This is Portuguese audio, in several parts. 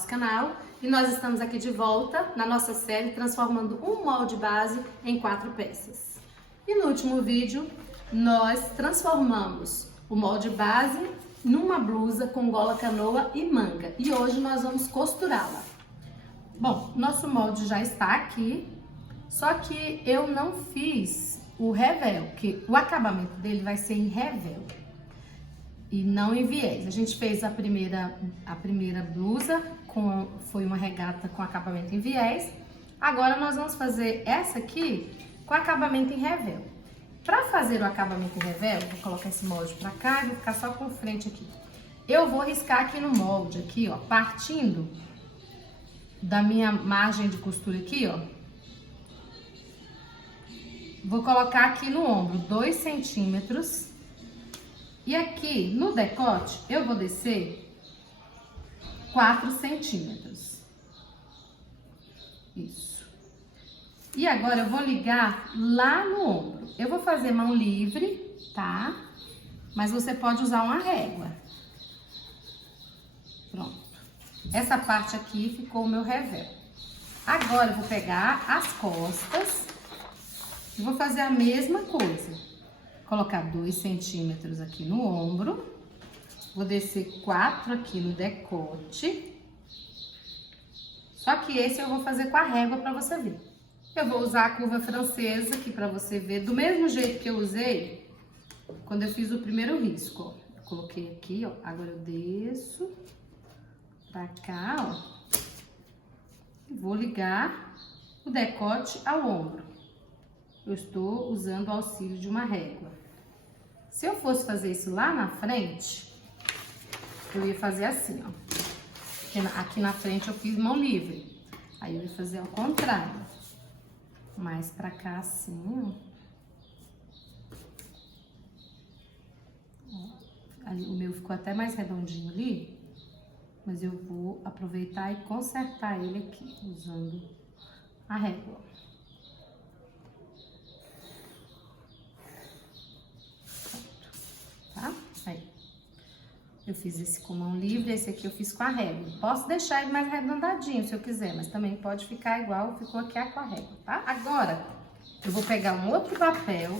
nosso canal e nós estamos aqui de volta na nossa série transformando um molde base em 4 peças. E no último vídeo nós transformamos o molde base numa blusa com gola canoa e manga e hoje nós vamos costurá-la. Bom, nosso molde já está aqui, só que eu não fiz o revel, que o acabamento dele vai ser em revel e não em viés. A gente fez a primeira blusa, foi uma regata com acabamento em viés. Agora nós vamos fazer essa aqui com acabamento em revel. Para fazer o acabamento em revel, vou colocar esse molde para cá e vou ficar só com frente aqui. Eu vou riscar aqui no molde, aqui, ó, partindo da minha margem de costura aqui, ó. Vou colocar aqui no ombro 2 centímetros. E aqui no decote eu vou descer 4 centímetros. Isso. E agora eu vou ligar lá no ombro. Eu vou fazer mão livre, tá? Mas você pode usar uma régua. Pronto. Essa parte aqui ficou o meu revel. Agora eu vou pegar as costas e vou fazer a mesma coisa. Colocar 2 centímetros aqui no ombro. Vou descer 4 aqui no decote. Só que esse eu vou fazer com a régua para você ver. Eu vou usar a curva francesa aqui para você ver, do mesmo jeito que eu usei quando eu fiz o primeiro risco, ó. Eu coloquei aqui, ó. Agora eu desço pra cá, ó. E vou ligar o decote ao ombro. Eu estou usando o auxílio de uma régua. Se eu fosse fazer isso lá na frente, eu ia fazer assim, ó. Aqui na frente eu fiz mão livre. Aí eu ia fazer ao contrário. Mais pra cá assim, ó. Ali, o meu ficou até mais redondinho ali, mas eu vou aproveitar e consertar ele aqui, usando a régua. Tá? Aí. Eu fiz esse com mão livre, esse aqui eu fiz com a régua. Posso deixar ele mais arredondadinho se eu quiser, mas também pode ficar igual ficou aqui com a régua, tá? Agora, eu vou pegar um outro papel,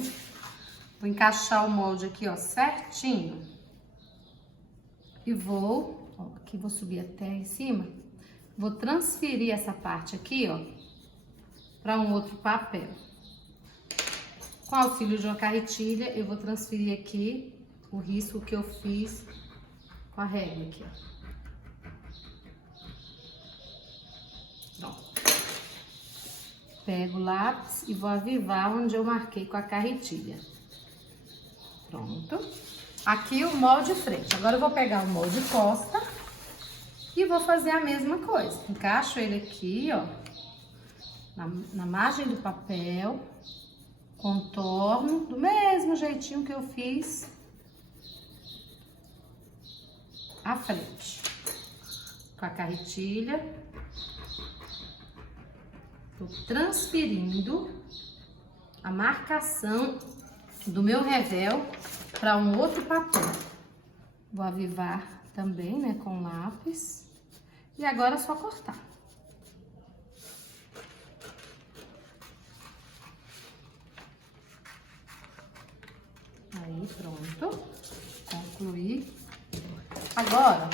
vou encaixar o molde aqui, ó, certinho. E vou, ó, aqui vou subir até em cima. Vou transferir essa parte aqui, ó, para um outro papel. Com auxílio de uma carretilha, eu vou transferir aqui o risco que eu fiz com a régua aqui, ó. Pronto. Pego o lápis e vou avivar onde eu marquei com a carretilha. Pronto. Aqui o molde frente. Agora eu vou pegar o molde costa e vou fazer a mesma coisa. Encaixo ele aqui, ó, na margem do papel, contorno do mesmo jeitinho que eu fiz à frente, com a carretilha, tô transferindo a marcação do meu revel para um outro papel. Vou avivar também, né, com lápis. E agora é só cortar. Aí, pronto. Concluí. Agora,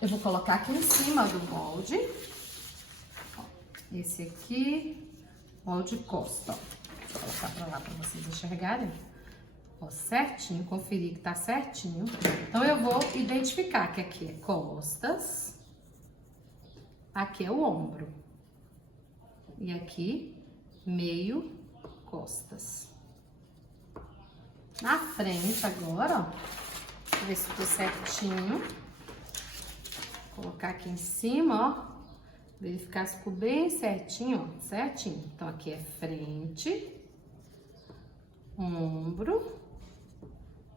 eu vou colocar aqui em cima do molde, ó, esse aqui, molde costa, ó. Vou colocar pra lá pra vocês enxergarem, ó, certinho, conferir que tá certinho. Então, eu vou identificar que aqui é costas, aqui é o ombro e aqui meio costas. Na frente agora, ó. Ver se ficou certinho. Vou colocar aqui em cima, ó. Verificar se ficou bem certinho, ó. Certinho. Então, aqui é frente, ombro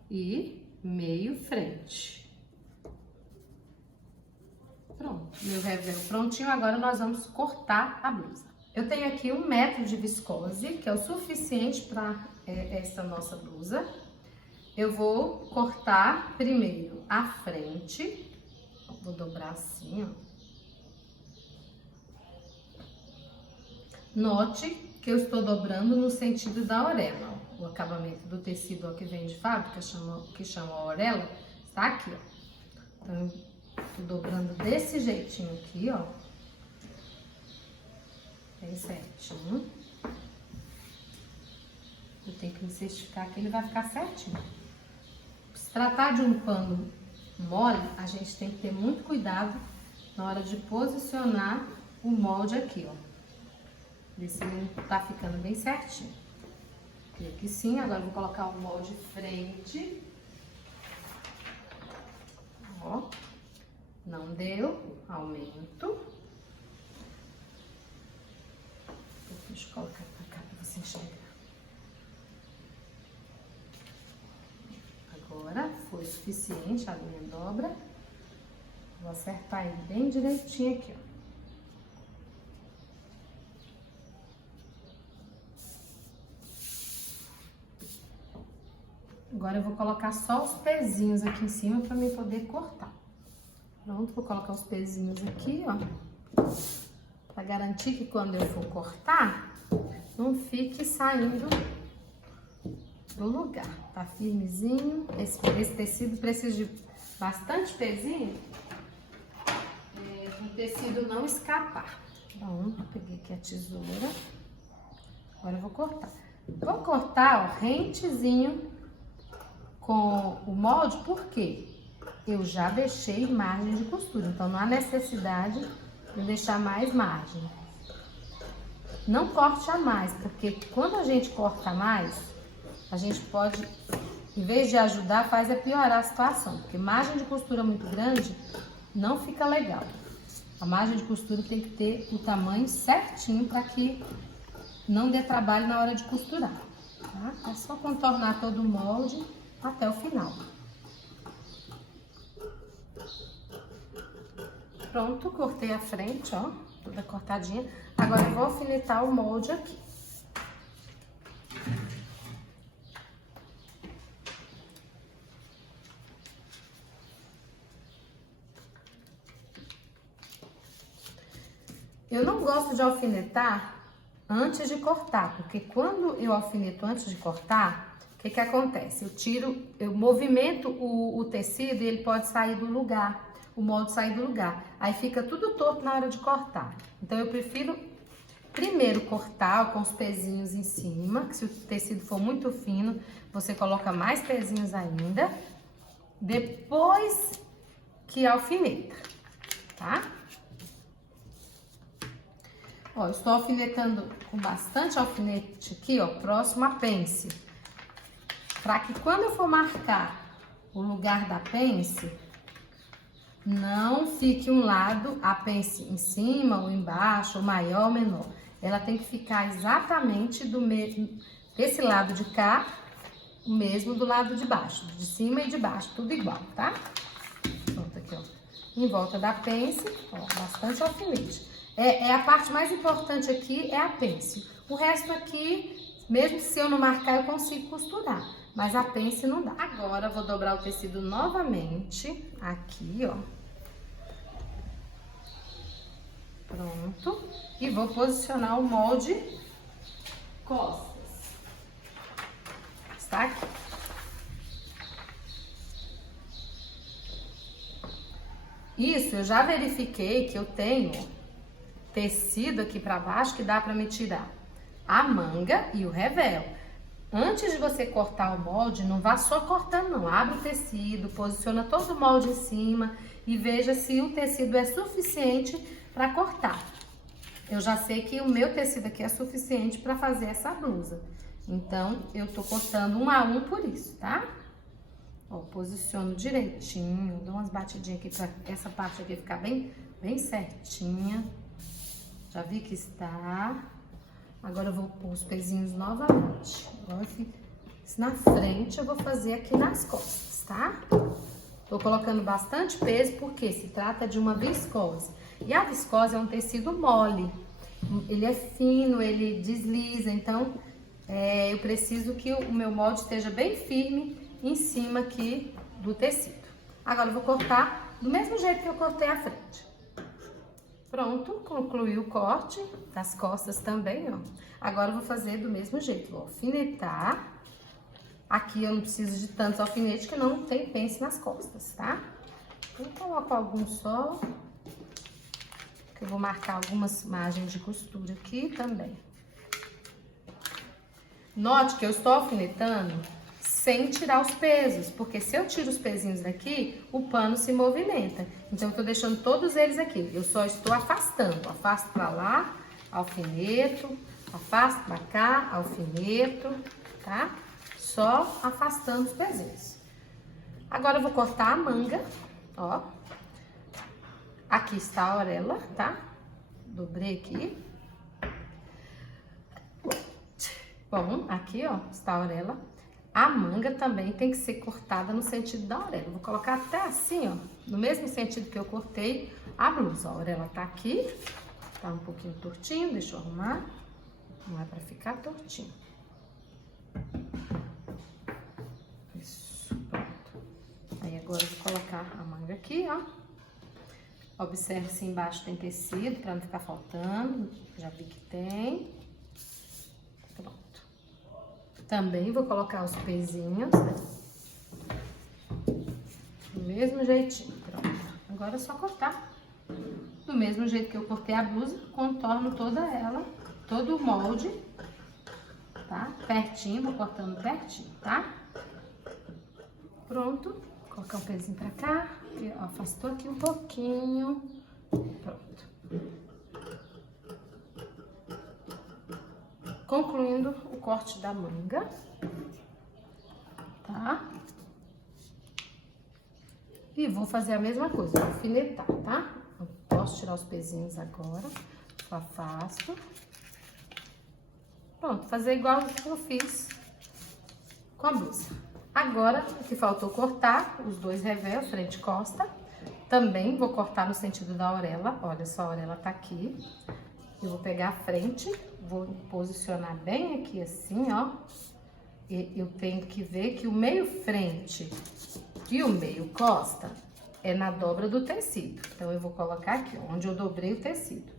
e meio frente. Pronto. Meu revel prontinho. Agora nós vamos cortar a blusa. Eu tenho aqui 1 metro de viscose, que é o suficiente para essa nossa blusa. Eu vou cortar primeiro a frente, vou dobrar assim, ó. Note que eu estou dobrando no sentido da orelha, ó. O acabamento do tecido, ó, que vem de fábrica, que chama a orelha, está aqui, ó. Então, eu tô dobrando desse jeitinho aqui, ó. Bem certinho. Eu tenho que me certificar que ele vai ficar certinho. Se tratar de um pano mole, a gente tem que ter muito cuidado na hora de posicionar o molde aqui, ó. Ver se ele tá ficando bem certinho. Creio que sim. Agora eu vou colocar o molde frente. Ó. Não deu. Aumento. Deixa eu colocar pra cá pra você enxergar. Agora foi suficiente a minha dobra. Vou acertar ele bem direitinho aqui, ó. Agora eu vou colocar só os pezinhos aqui em cima para mim poder cortar. Pronto, vou colocar os pezinhos aqui, ó. Para garantir que quando eu for cortar, não fique saindo do lugar. Tá firmezinho. Esse tecido precisa de bastante pezinho. O tecido não escapar. Pronto, peguei aqui a tesoura. Agora eu vou cortar. Vou cortar, ó, rentezinho com o molde, porque eu já deixei margem de costura, então não há necessidade de deixar mais margem. Não corte a mais, porque quando a gente corta mais, a gente pode, em vez de ajudar, faz piorar a situação, porque margem de costura muito grande não fica legal. A margem de costura tem que ter o tamanho certinho para que não dê trabalho na hora de costurar, tá? É só contornar todo o molde até o final. Pronto, cortei a frente, ó, toda cortadinha. Agora eu vou alfinetar o molde aqui. Eu não gosto de alfinetar antes de cortar, porque quando eu alfineto antes de cortar, o que que acontece? Eu movimento o tecido e ele pode sair do lugar, o molde sair do lugar. Aí fica tudo torto na hora de cortar. Então eu prefiro primeiro cortar com os pezinhos em cima, que se o tecido for muito fino, você coloca mais pezinhos ainda, depois que alfineta, tá? Ó, eu estou alfinetando com bastante alfinete aqui, ó, próximo à pence. Para que quando eu for marcar o lugar da pence, não fique um lado a pence em cima ou embaixo, ou maior ou menor. Ela tem que ficar exatamente do mesmo, desse lado de cá, o mesmo do lado de baixo, de cima e de baixo, tudo igual, tá? Pronto, aqui, ó. Em volta da pence, ó, bastante alfinete. A parte mais importante aqui é a pence. O resto aqui, mesmo se eu não marcar, eu consigo costurar. Mas a pence não dá. Agora, eu vou dobrar o tecido novamente. Aqui, ó. Pronto. E vou posicionar o molde costas. Está aqui. Isso, eu já verifiquei que eu tenho tecido aqui pra baixo que dá pra me tirar a manga e o revel. Antes de você cortar o molde, não vá só cortando não, abre o tecido, posiciona todo o molde em cima e veja se o tecido é suficiente para cortar. Eu já sei que o meu tecido aqui é suficiente para fazer essa blusa, então eu tô cortando um a um por isso, tá? Ó, posiciono direitinho, dou umas batidinhas aqui para essa parte aqui ficar bem certinha. Já vi que está. Agora eu vou pôr os pezinhos novamente. Agora na frente eu vou fazer aqui nas costas, tá? Tô colocando bastante peso porque se trata de uma viscose. E a viscose é um tecido mole. Ele é fino, ele desliza, então eu preciso que o meu molde esteja bem firme em cima aqui do tecido. Agora eu vou cortar do mesmo jeito que eu cortei a frente. Pronto, concluí o corte das costas também, ó. Agora eu vou fazer do mesmo jeito, vou alfinetar. Aqui eu não preciso de tantos alfinetes, que não tem pence nas costas, tá? Eu coloco algum só, que eu vou marcar algumas margens de costura aqui também. Note que eu estou alfinetando sem tirar os pesos, porque se eu tiro os pezinhos daqui, o pano se movimenta. Então, eu tô deixando todos eles aqui. Eu só estou afastando. Afasto pra lá, alfineto, afasto pra cá, alfineto, tá? Só afastando os pezinhos. Agora, eu vou cortar a manga, ó. Aqui está a orelha, tá? Dobrei aqui. Bom, aqui, ó, está a orelha. A manga também tem que ser cortada no sentido da orelha. Vou colocar até assim, ó, no mesmo sentido que eu cortei a blusa. A orelha tá aqui, tá um pouquinho tortinho, deixa eu arrumar. Não é pra ficar tortinho. Isso, pronto. Aí agora eu vou colocar a manga aqui, ó. Observe se embaixo tem tecido, pra não ficar faltando. Já vi que tem. Pronto. Também vou colocar os pezinhos, né? Do mesmo jeitinho, pronto. Agora é só cortar. Do mesmo jeito que eu cortei a blusa, contorno toda ela, todo o molde, tá? Pertinho, vou cortando pertinho, tá? Pronto. Vou colocar o pezinho pra cá, que afastou aqui um pouquinho. Pronto. Concluindo o corte da manga, tá? E vou fazer a mesma coisa, vou alfinetar, tá? Eu posso tirar os pezinhos agora, eu afasto. Pronto, fazer igual que eu fiz com a blusa. Agora, o que faltou cortar, os dois revés, frente e costa. Também vou cortar no sentido da orelha, olha só, a orelha tá aqui. Eu vou pegar a frente, vou posicionar bem aqui assim, ó. E eu tenho que ver que o meio frente e o meio costa é na dobra do tecido. Então, eu vou colocar aqui, ó, onde eu dobrei o tecido.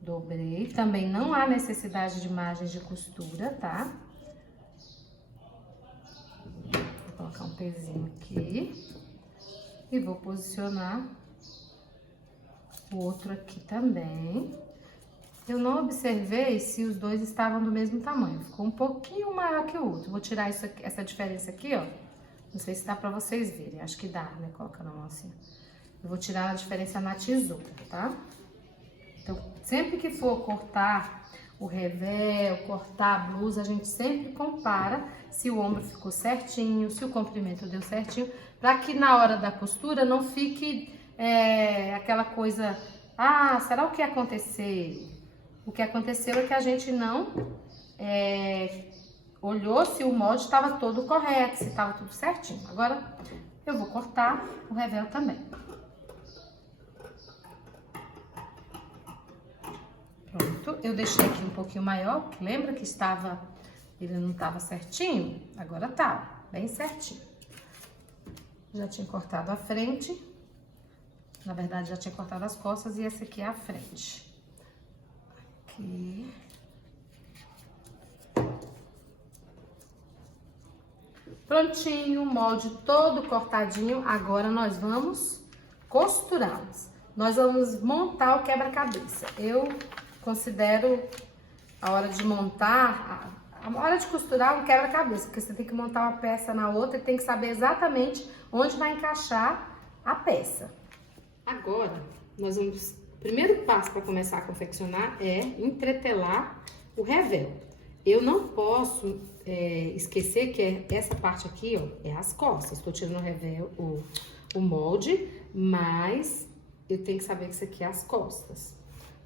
Dobrei. Também não há necessidade de margens de costura, tá? Vou colocar um pezinho aqui. E vou posicionar o outro aqui também. Eu não observei se os dois estavam do mesmo tamanho. Ficou um pouquinho maior que o outro. Vou tirar isso aqui, essa diferença aqui, ó. Não sei se dá pra vocês verem. Acho que dá, né? Coloca na mão assim. Eu vou tirar a diferença na tesoura, tá? Então, sempre que for cortar o revés, cortar a blusa, a gente sempre compara se o ombro ficou certinho, se o comprimento deu certinho, pra que na hora da costura não fique aquela coisa... Ah, será o que aconteceu? O que aconteceu é que a gente não olhou se o molde estava todo correto, se estava tudo certinho. Agora, eu vou cortar o revés também. Pronto, eu deixei aqui um pouquinho maior, porque lembra que ele não estava certinho? Agora tá, bem certinho. Já tinha cortado a frente, na verdade já tinha cortado as costas e esse aqui é a frente. Aqui. Prontinho, o molde todo cortadinho. Agora nós vamos costurar. Nós vamos montar o quebra-cabeça. Eu considero a hora de montar, a hora de costurar um quebra-cabeça, porque você tem que montar uma peça na outra e tem que saber exatamente onde vai encaixar a peça. Agora, nós vamos... O primeiro passo para começar a confeccionar é entretelar o revés. Eu não posso esquecer que essa parte aqui, ó, é as costas. Estou tirando o revés, o molde, mas eu tenho que saber que isso aqui é as costas.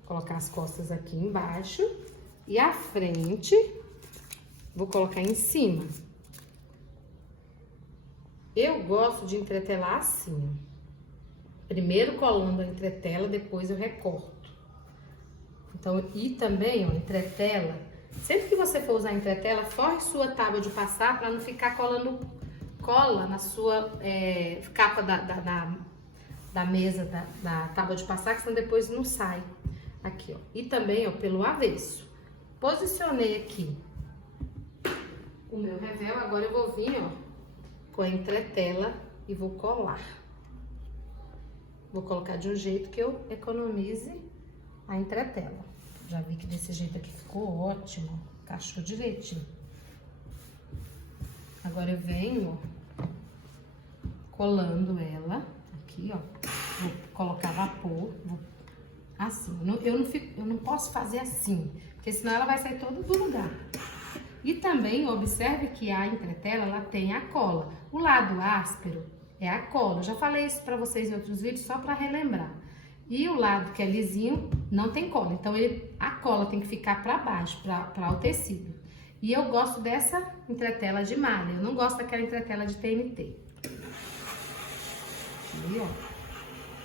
Vou colocar as costas aqui embaixo e a frente vou colocar em cima. Eu gosto de entretelar assim, ó. Primeiro colando a entretela, depois eu recorto. Então, e também, ó, entretela. Sempre que você for usar entretela, forre sua tábua de passar para não ficar colando cola na sua capa da mesa, da tábua de passar, que senão depois não sai. Aqui, ó. E também, ó, pelo avesso. Posicionei aqui o meu revel, agora eu vou vir, ó, com a entretela e vou colar. Vou colocar de um jeito que eu economize a entretela. Já vi que desse jeito aqui ficou ótimo, encaixou direitinho. Agora eu venho, ó, colando ela aqui, ó. Vou colocar vapor, assim. Eu não posso fazer assim, porque senão ela vai sair toda do lugar. E também observe que a entretela, ela tem a cola. O lado áspero é a cola. Eu já falei isso pra vocês em outros vídeos, só pra relembrar. E o lado que é lisinho não tem cola. Então, a cola tem que ficar pra baixo, pra o tecido. E eu gosto dessa entretela de malha. Eu não gosto daquela entretela de TNT. Aí, ó.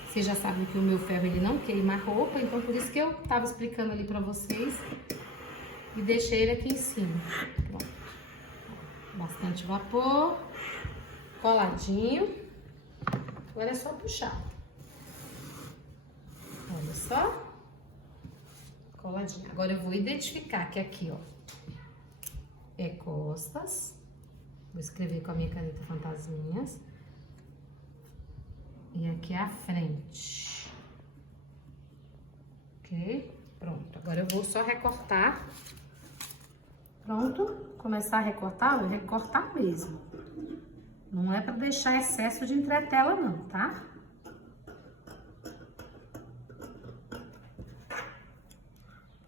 Vocês já sabem que o meu ferro, ele não queima a roupa. Então, por isso que eu tava explicando ali pra vocês. E deixei ele aqui em cima. Pronto. Bastante vapor. Coladinho. Agora é só puxar. Olha só. Coladinho. Agora eu vou identificar que aqui, ó, é costas. Vou escrever com a minha caneta Fantasminhas. E aqui é a frente. Ok? Pronto. Agora eu vou só recortar. Pronto. Começar a recortar, eu vou recortar mesmo. Não é pra deixar excesso de entretela não, tá?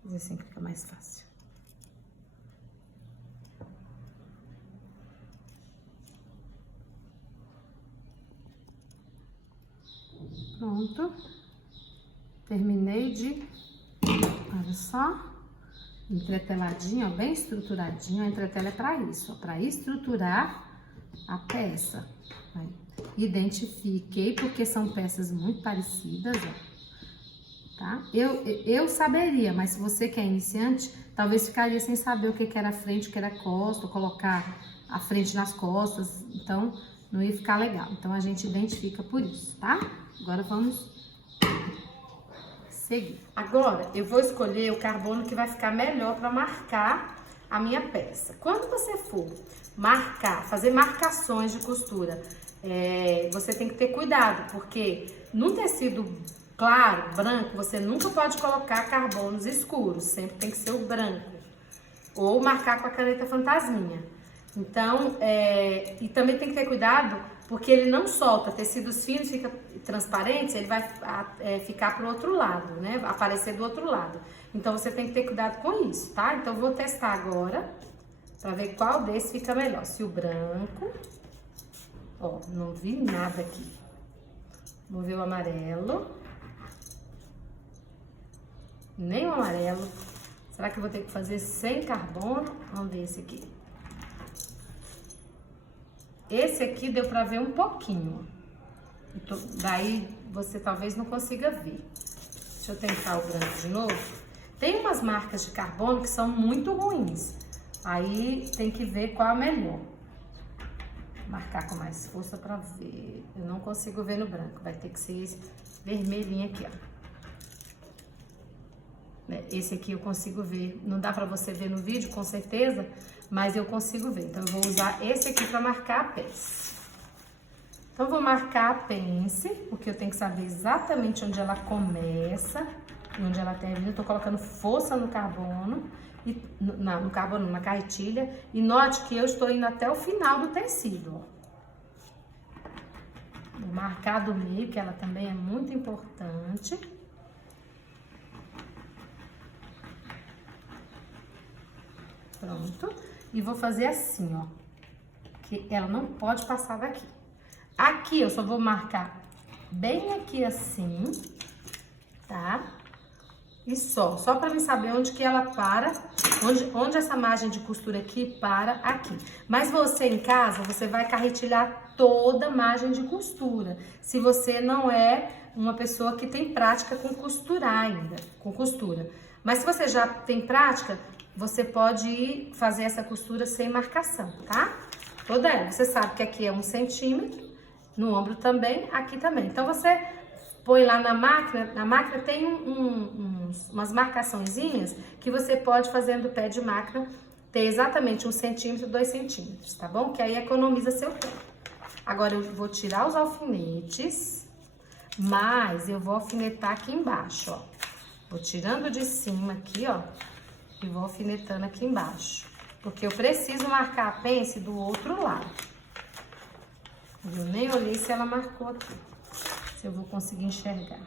Fazer assim que fica mais fácil. Pronto. Terminei de... Olha só. Entreteladinho, ó, bem estruturadinho. A entretela é pra isso, ó, pra estruturar a peça. Aí, identifiquei porque são peças muito parecidas, ó, tá? Eu saberia, mas se você que é iniciante, talvez ficaria sem saber o que que era frente, o que era costa, ou colocar a frente nas costas, então não ia ficar legal. Então a gente identifica por isso, tá? Agora vamos seguir. Agora eu vou escolher o carbono que vai ficar melhor para marcar a minha peça. Quando você for marcar, fazer marcações de costura, você tem que ter cuidado, porque no tecido claro, branco, você nunca pode colocar carbonos escuros, sempre tem que ser o branco, ou marcar com a caneta Fantasminha. Então, e também tem que ter cuidado, porque ele não solta, tecidos finos fica transparentes, ele vai ficar pro outro lado, né, aparecer do outro lado. Então, você tem que ter cuidado com isso, tá? Então, eu vou testar agora, pra ver qual desses fica melhor. Se o branco, ó, não vi nada aqui. Vou ver o amarelo. Nem o amarelo. Será que eu vou ter que fazer sem carbono? Vamos ver esse aqui. Esse aqui deu pra ver um pouquinho. Então, daí você talvez não consiga ver. Deixa eu tentar o branco de novo. Tem umas marcas de carbono que são muito ruins. Aí tem que ver qual é a melhor. Vou marcar com mais força pra ver. Eu não consigo ver no branco. Vai ter que ser esse vermelhinho aqui, ó. Esse aqui eu consigo ver. Não dá pra você ver no vídeo, com certeza, mas eu consigo ver. Então, eu vou usar esse aqui pra marcar a pence. Então, eu vou marcar a pence, porque eu tenho que saber exatamente onde ela começa e onde ela termina. Eu tô colocando força no carbono, no carbono, na carretilha. E note que eu estou indo até o final do tecido, ó. Vou marcar do meio, que ela também é muito importante. Pronto. E vou fazer assim, ó. Que ela não pode passar daqui. Aqui eu só vou marcar bem aqui assim, tá? E só pra mim saber onde que ela para, onde essa margem de costura aqui para aqui. Mas você em casa, você vai carretilhar toda a margem de costura. Se você não é uma pessoa que tem prática com costurar ainda, com costura. Mas se você já tem prática, você pode fazer essa costura sem marcação, tá? Toda ela. Você sabe que aqui é 1 centímetro, no ombro também, aqui também. Então, você põe lá na máquina tem umas marcaçõezinhas que você pode fazer do pé de máquina ter exatamente 1 centímetro, 2 centímetros, tá bom? Que aí economiza seu tempo. Agora eu vou tirar os alfinetes, mas eu vou alfinetar aqui embaixo, ó. Vou tirando de cima aqui, ó, e vou alfinetando aqui embaixo. Porque eu preciso marcar a pence do outro lado. Eu nem olhei se ela marcou aqui, se eu vou conseguir enxergar.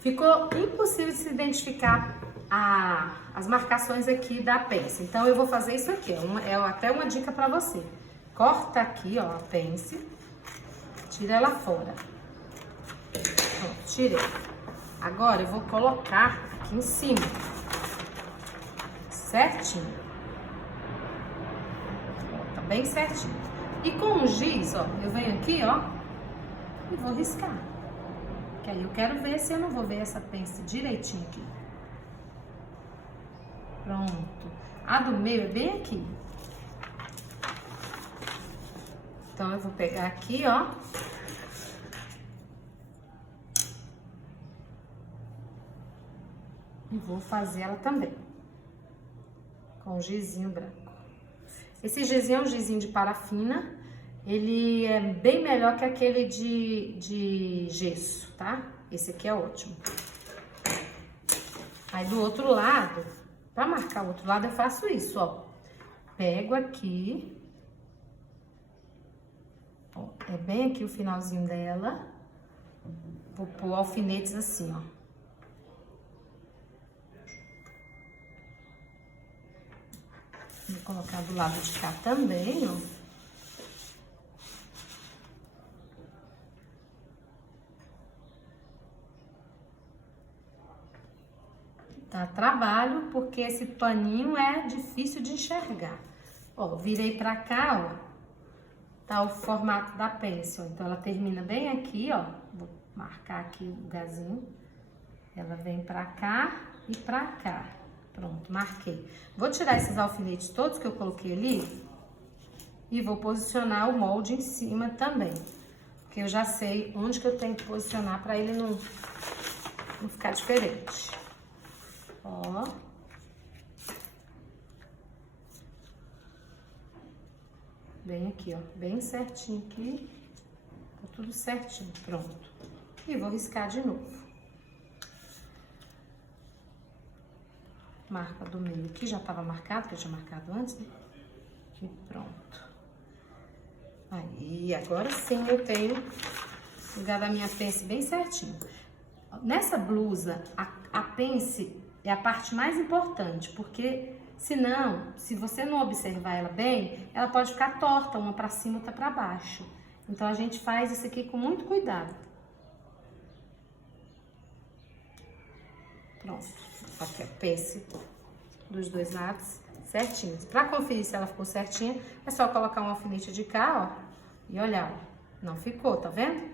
Ficou impossível de se identificar as marcações aqui da pence. Então, eu vou fazer isso aqui, é até uma dica pra você. Corta aqui, ó, a pence, tira ela fora. Pronto, tirei. Agora, eu vou colocar aqui em cima, certinho. Ó, tá bem certinho. E com o giz, ó, eu venho aqui, ó, e vou riscar. Que aí eu quero ver se eu não vou ver essa pence direitinho aqui. Pronto. A do meio é bem aqui. Então, eu vou pegar aqui, ó. E vou fazer ela também. Com gizinho branco. Esse gizinho é um gizinho de parafina. Ele é bem melhor que aquele de gesso, tá? Esse aqui é ótimo. Aí, do outro lado, pra marcar o outro lado, eu faço isso, ó. Pego aqui. Ó, é bem aqui o finalzinho dela. Vou pôr alfinetes assim, ó. Vou colocar do lado de cá também, ó. Tá trabalho, porque esse paninho é difícil de enxergar. Ó, virei pra cá, ó. Tá o formato da pence, ó. Então, ela termina bem aqui, ó. Vou marcar aqui o lugarzinho. Ela vem pra cá e pra cá. Pronto, marquei. Vou tirar esses alfinetes todos que eu coloquei ali e vou posicionar o molde em cima também. Porque eu já sei onde que eu tenho que posicionar pra ele não ficar diferente. Ó. Bem aqui, ó. Bem certinho aqui. Tá tudo certinho. Pronto. E vou riscar de novo. Marca do meio aqui, já tava marcado, que eu tinha marcado antes, né? E pronto. Aí, agora sim eu tenho lugar da minha pence bem certinho. Nessa blusa, a pence é a parte mais importante, porque senão, se você não observar ela bem, ela pode ficar torta, uma pra cima, outra pra baixo. Então, a gente faz isso aqui com muito cuidado. Pronto. Aqui, a pence dos dois lados certinhos. Pra conferir se ela ficou certinha, é só colocar um alfinete de cá, ó, e olhar, ó. Não ficou, tá vendo?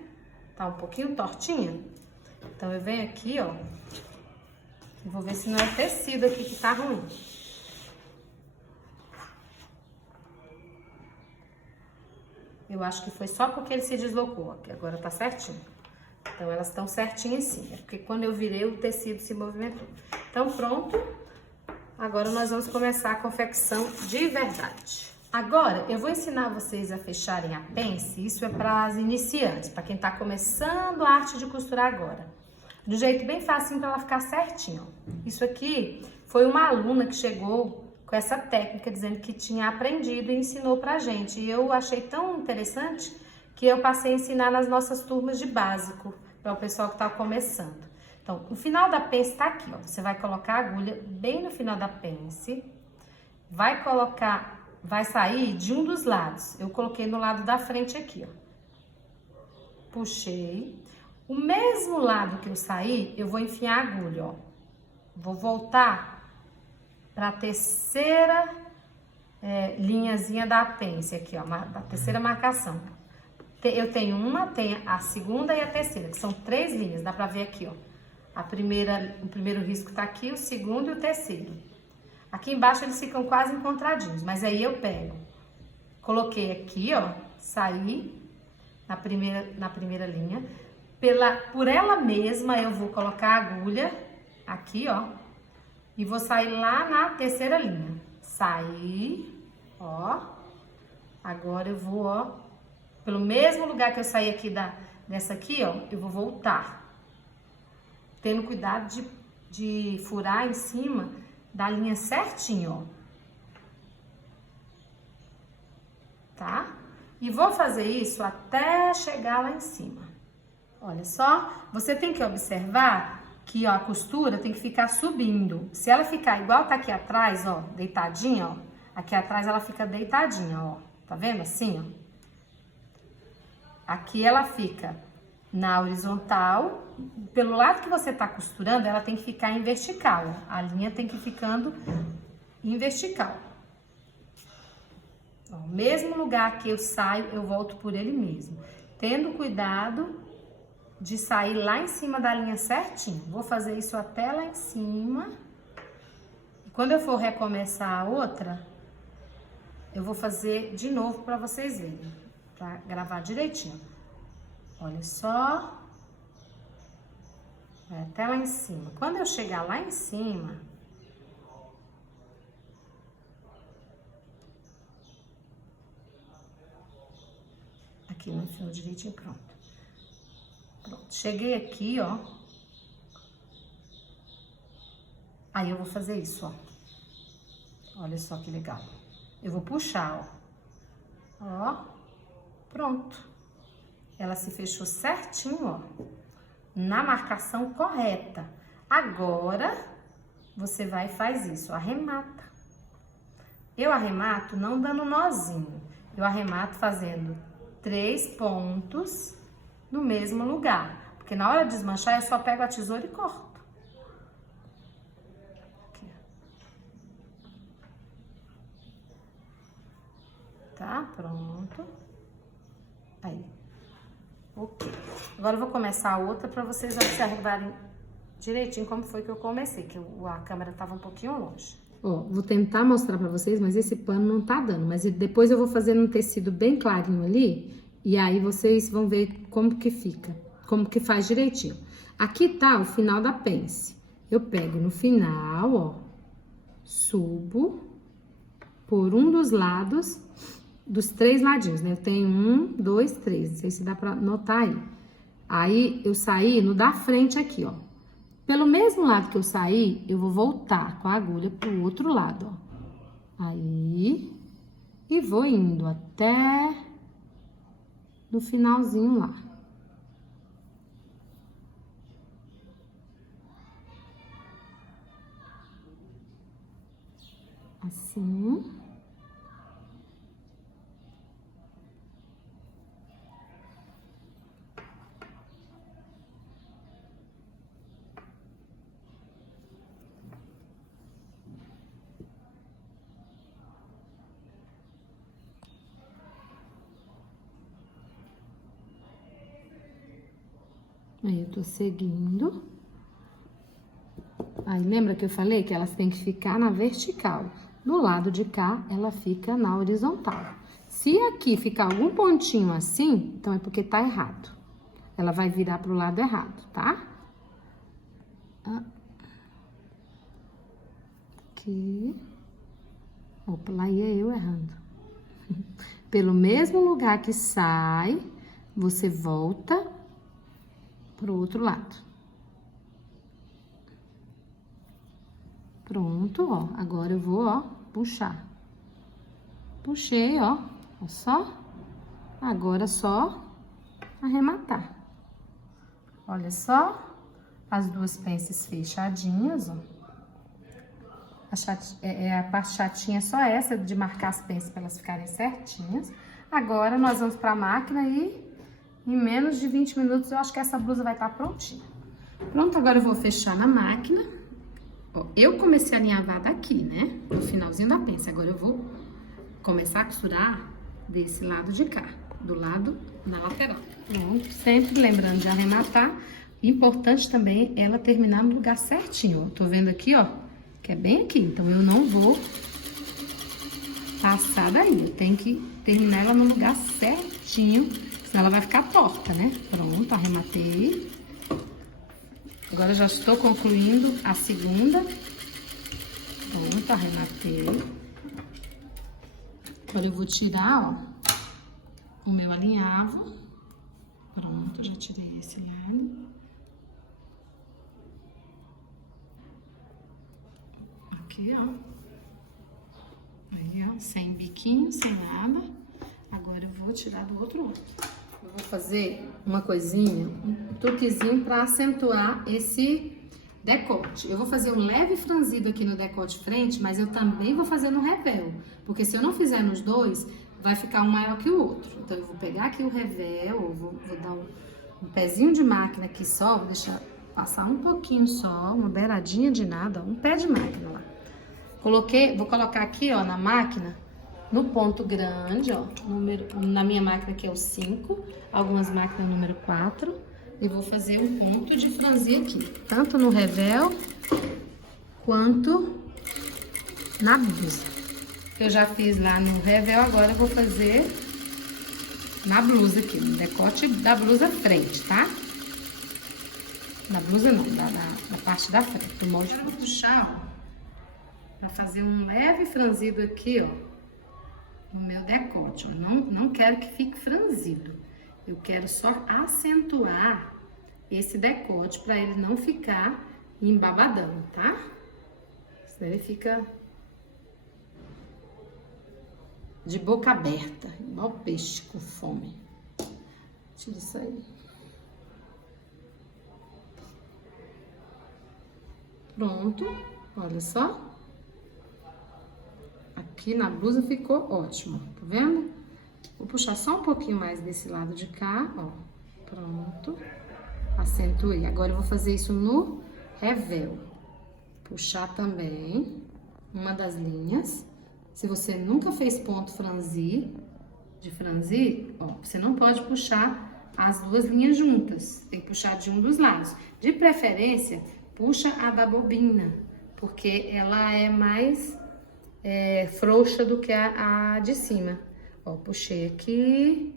Tá um pouquinho tortinha. Então, eu venho aqui, ó, e vou ver se não é o tecido aqui que tá ruim. Eu acho que foi só porque ele se deslocou, aqui agora tá certinho. Então, elas estão certinhas sim, é porque quando eu virei, o tecido se movimentou. Então, pronto. Agora, nós vamos começar a confecção de verdade. Agora, eu vou ensinar vocês a fecharem a pence. Isso é para as iniciantes, para quem tá começando a arte de costurar agora. Do jeito bem fácil para ela ficar certinho. Isso aqui foi uma aluna que chegou com essa técnica, dizendo que tinha aprendido e ensinou pra gente. E eu achei tão interessante que eu passei a ensinar nas nossas turmas de básico, para o pessoal que tá começando. Então, o final da pence tá aqui, ó. Você vai colocar a agulha bem no final da pence, vai sair de um dos lados. Eu coloquei no lado da frente aqui, ó. Puxei. O mesmo lado que eu saí, eu vou enfiar a agulha, ó. Vou voltar para a terceira linhazinha da pence aqui, ó, a terceira marcação. Eu tenho tenho a segunda e a terceira, que são 3 linhas, dá pra ver aqui, ó. O primeiro risco tá aqui, o segundo e o terceiro. Aqui embaixo eles ficam quase encontradinhos, mas aí eu pego, coloquei aqui, ó, saí na primeira linha, Por ela mesma eu vou colocar a agulha aqui, ó, e vou sair lá na terceira linha. Saí, ó, agora eu vou, ó, pelo mesmo lugar que eu saí aqui dessa aqui, ó, eu vou voltar. Tendo cuidado de furar em cima da linha certinho, ó. Tá? E vou fazer isso até chegar lá em cima. Olha só, você tem que observar que, ó, a costura tem que ficar subindo. Se ela ficar igual tá aqui atrás, ó, deitadinha, ó, aqui atrás ela fica deitadinha, ó. Tá vendo assim, ó? Aqui ela fica na horizontal. Pelo lado que você tá costurando, ela tem que ficar em vertical, ó. A linha tem que ir ficando em vertical. Ó, o mesmo lugar que eu saio, eu volto por ele mesmo. Tendo cuidado de sair lá em cima da linha certinho. Vou fazer isso até lá em cima. E quando eu for recomeçar a outra, eu vou fazer de novo para vocês verem. Pra gravar direitinho. Olha só. Vai até lá em cima. Quando eu chegar lá em cima, aqui no fio direitinho, pronto. Pronto, cheguei aqui, ó. Aí eu vou fazer isso, ó. Olha só que legal. Eu vou puxar, ó. Ó, pronto. Ela se fechou certinho, ó. Na marcação correta. Agora, você vai e faz isso, arremata. Eu arremato não dando nozinho. Eu arremato fazendo 3 pontos no mesmo lugar. Porque na hora de desmanchar, eu só pego a tesoura e corto. Aqui. Tá? Pronto. Aí. Ok. Agora eu vou começar a outra para vocês observarem direitinho como foi que eu comecei, que a câmera tava um pouquinho longe. Ó, vou tentar mostrar pra vocês, mas esse pano não tá dando. Mas depois eu vou fazer num tecido bem clarinho ali, e aí vocês vão ver como que fica, como que faz direitinho. Aqui tá o final da pence. Eu pego no final, ó, subo por um dos lados, dos 3 ladinhos, né? Eu tenho 1, 2, 3, não sei se dá pra notar aí. Aí, eu saí no da frente aqui, ó. Pelo mesmo lado que eu saí, eu vou voltar com a agulha pro outro lado, ó. Aí, e vou indo até no finalzinho lá. Assim. Aí, eu tô seguindo. Aí, lembra que eu falei que elas têm que ficar na vertical? Do lado de cá, ela fica na horizontal. Se aqui ficar algum pontinho assim, então é porque tá errado. Ela vai virar pro lado errado, tá? Aqui. Opa, lá ia eu errando. Pelo mesmo lugar que sai, você volta pro outro lado. Pronto, ó. Agora eu vou, ó, puxar. Puxei, ó. Ó só. Agora só arrematar. Olha só. As duas pences fechadinhas, ó. A parte chatinha é só essa de marcar as pences para elas ficarem certinhas. Agora nós vamos pra máquina e em menos de 20 minutos eu acho que essa blusa vai estar prontinha. Pronto, agora eu vou fechar na máquina. Ó, eu comecei a alinhavar daqui, né? No finalzinho da pence. Agora eu vou começar a costurar desse lado de cá, do lado na lateral. Pronto, sempre lembrando de arrematar. Importante também ela terminar no lugar certinho, ó. Tô vendo aqui, ó, que é bem aqui. Então eu não vou passar daí. Eu tenho que terminar ela no lugar certinho. senão ela vai ficar torta, né? Pronto, arrematei. Agora já estou concluindo a segunda. Pronto, arrematei. Agora eu vou tirar, ó, o meu alinhavo. Pronto, já tirei esse lado. Aqui, ó. Aí, ó, sem biquinho, sem nada. Agora eu vou tirar do outro lado. Eu vou fazer uma coisinha, um truquezinho pra acentuar esse decote. Eu vou fazer um leve franzido aqui no decote frente, mas eu também vou fazer no revel. Porque se eu não fizer nos dois, vai ficar um maior que o outro. Então, eu vou pegar aqui o revel, vou dar um pezinho de máquina aqui só, vou deixar passar um pouquinho só, uma beiradinha de nada, ó, um pé de máquina lá. Vou colocar aqui, ó, na máquina, no ponto grande, ó, na minha máquina que é o 5, algumas máquinas número 4, e vou fazer um ponto de franzir aqui, tanto no revel quanto na blusa. Eu já fiz lá no revel, agora eu vou fazer na blusa aqui, no decote da blusa frente, tá? Na blusa não, da parte da frente, do molde. Eu vou puxar, ó, pra fazer um leve franzido aqui, ó, no meu decote, ó. Não quero que fique franzido. Eu quero só acentuar esse decote pra ele não ficar embabadão, tá? Senão ele fica de boca aberta, igual peixe com fome. Tira isso aí. Pronto, olha só. Aqui na blusa ficou ótimo, tá vendo? Vou puxar só um pouquinho mais desse lado de cá, ó. Pronto. Acentuei. Agora eu vou fazer isso no revel. Puxar também uma das linhas. Se você nunca fez ponto franzir, ó, você não pode puxar as duas linhas juntas. Tem que puxar de um dos lados. De preferência, puxa a da bobina, porque ela é mais frouxa do que a de cima. Ó, puxei aqui.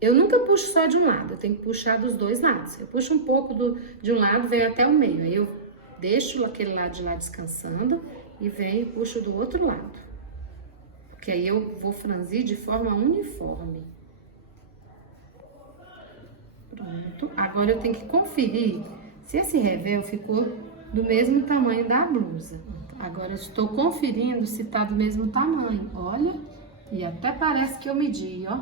Eu nunca puxo só de um lado, eu tenho que puxar dos dois lados. Eu puxo um pouco de um lado, venho até o meio. Aí eu deixo aquele lado de lá descansando e venho e puxo do outro lado. Porque aí eu vou franzir de forma uniforme. Pronto. Agora eu tenho que conferir se esse revel ficou do mesmo tamanho da blusa. Agora eu estou conferindo se tá do mesmo tamanho. Olha, e até parece que eu medi, ó.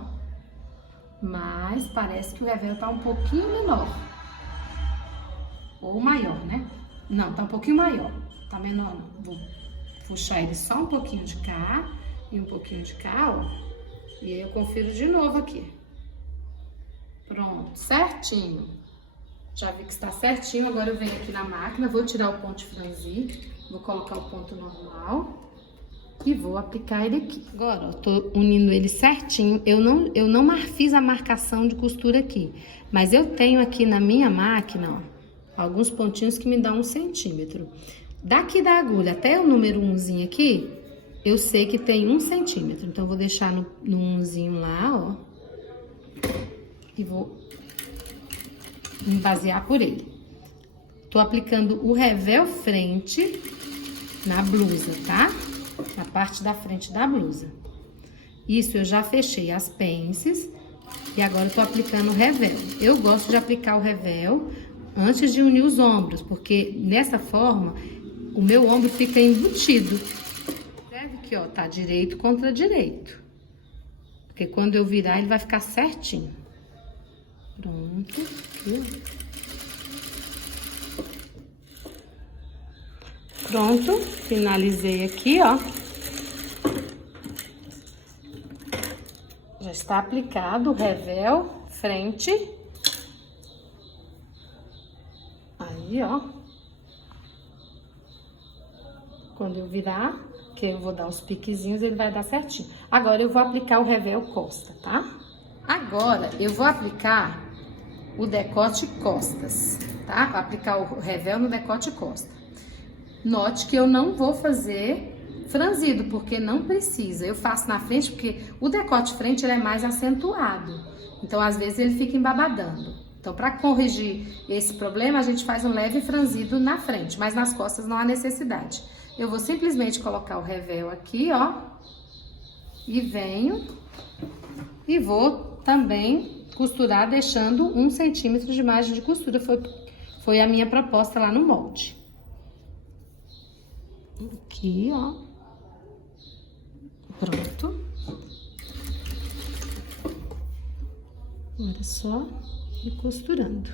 Mas parece que o revel tá um pouquinho menor. Ou maior, né? Não, tá um pouquinho maior. Tá menor não. Vou puxar ele só um pouquinho de cá e um pouquinho de cá, ó. E aí eu confiro de novo aqui. Pronto, certinho. Já vi que está certinho, agora eu venho aqui na máquina, vou tirar o ponto de franzir, vou colocar o ponto normal e vou aplicar ele aqui. Agora, eu tô unindo ele certinho, eu não fiz a marcação de costura aqui, mas eu tenho aqui na minha máquina, ó, alguns pontinhos que me dão 1 centímetro. Daqui da agulha até o número 1zinho aqui, eu sei que tem 1 centímetro, então eu vou deixar no 1zinho lá, ó, e vou me basear por ele. Tô aplicando o revel frente na blusa, tá? Na parte da frente da blusa. Isso eu já fechei as pences e agora eu tô aplicando o revel. Eu gosto de aplicar o revel antes de unir os ombros, porque nessa forma o meu ombro fica embutido. Observe que, ó, tá direito contra direito. Porque quando eu virar ele vai ficar certinho. Pronto, aqui, ó. Pronto, finalizei aqui, ó. Já está aplicado o revel frente. Aí, ó. Quando eu virar, que eu vou dar os piquezinhos, ele vai dar certinho. Agora eu vou aplicar o revel costa, tá? Agora eu vou aplicar o decote costas, tá? Vou aplicar o revel no decote costa. Note que eu não vou fazer franzido, porque não precisa. Eu faço na frente porque o decote frente ele é mais acentuado. Então, às vezes, ele fica embabadando. Então, para corrigir esse problema, a gente faz um leve franzido na frente, mas nas costas não há necessidade. Eu vou simplesmente colocar o revel aqui, ó, e venho e vou também costurar deixando 1 centímetro de margem de costura. Foi a minha proposta lá no molde. Aqui, ó. Pronto. Agora só ir costurando.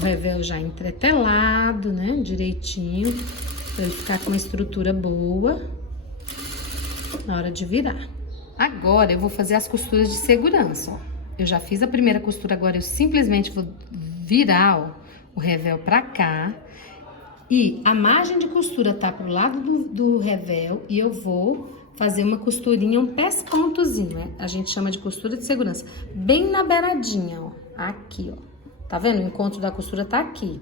O revel já entretelado, né? Direitinho, pra ele ficar com uma estrutura boa na hora de virar. Agora eu vou fazer as costuras de segurança, ó. Eu já fiz a primeira costura, agora eu simplesmente vou virar, ó, o revel pra cá. E a margem de costura tá pro lado do revel e eu vou fazer uma costurinha, um pespontozinho, né? A gente chama de costura de segurança. Bem na beiradinha, ó. Aqui, ó. Tá vendo? O encontro da costura tá aqui.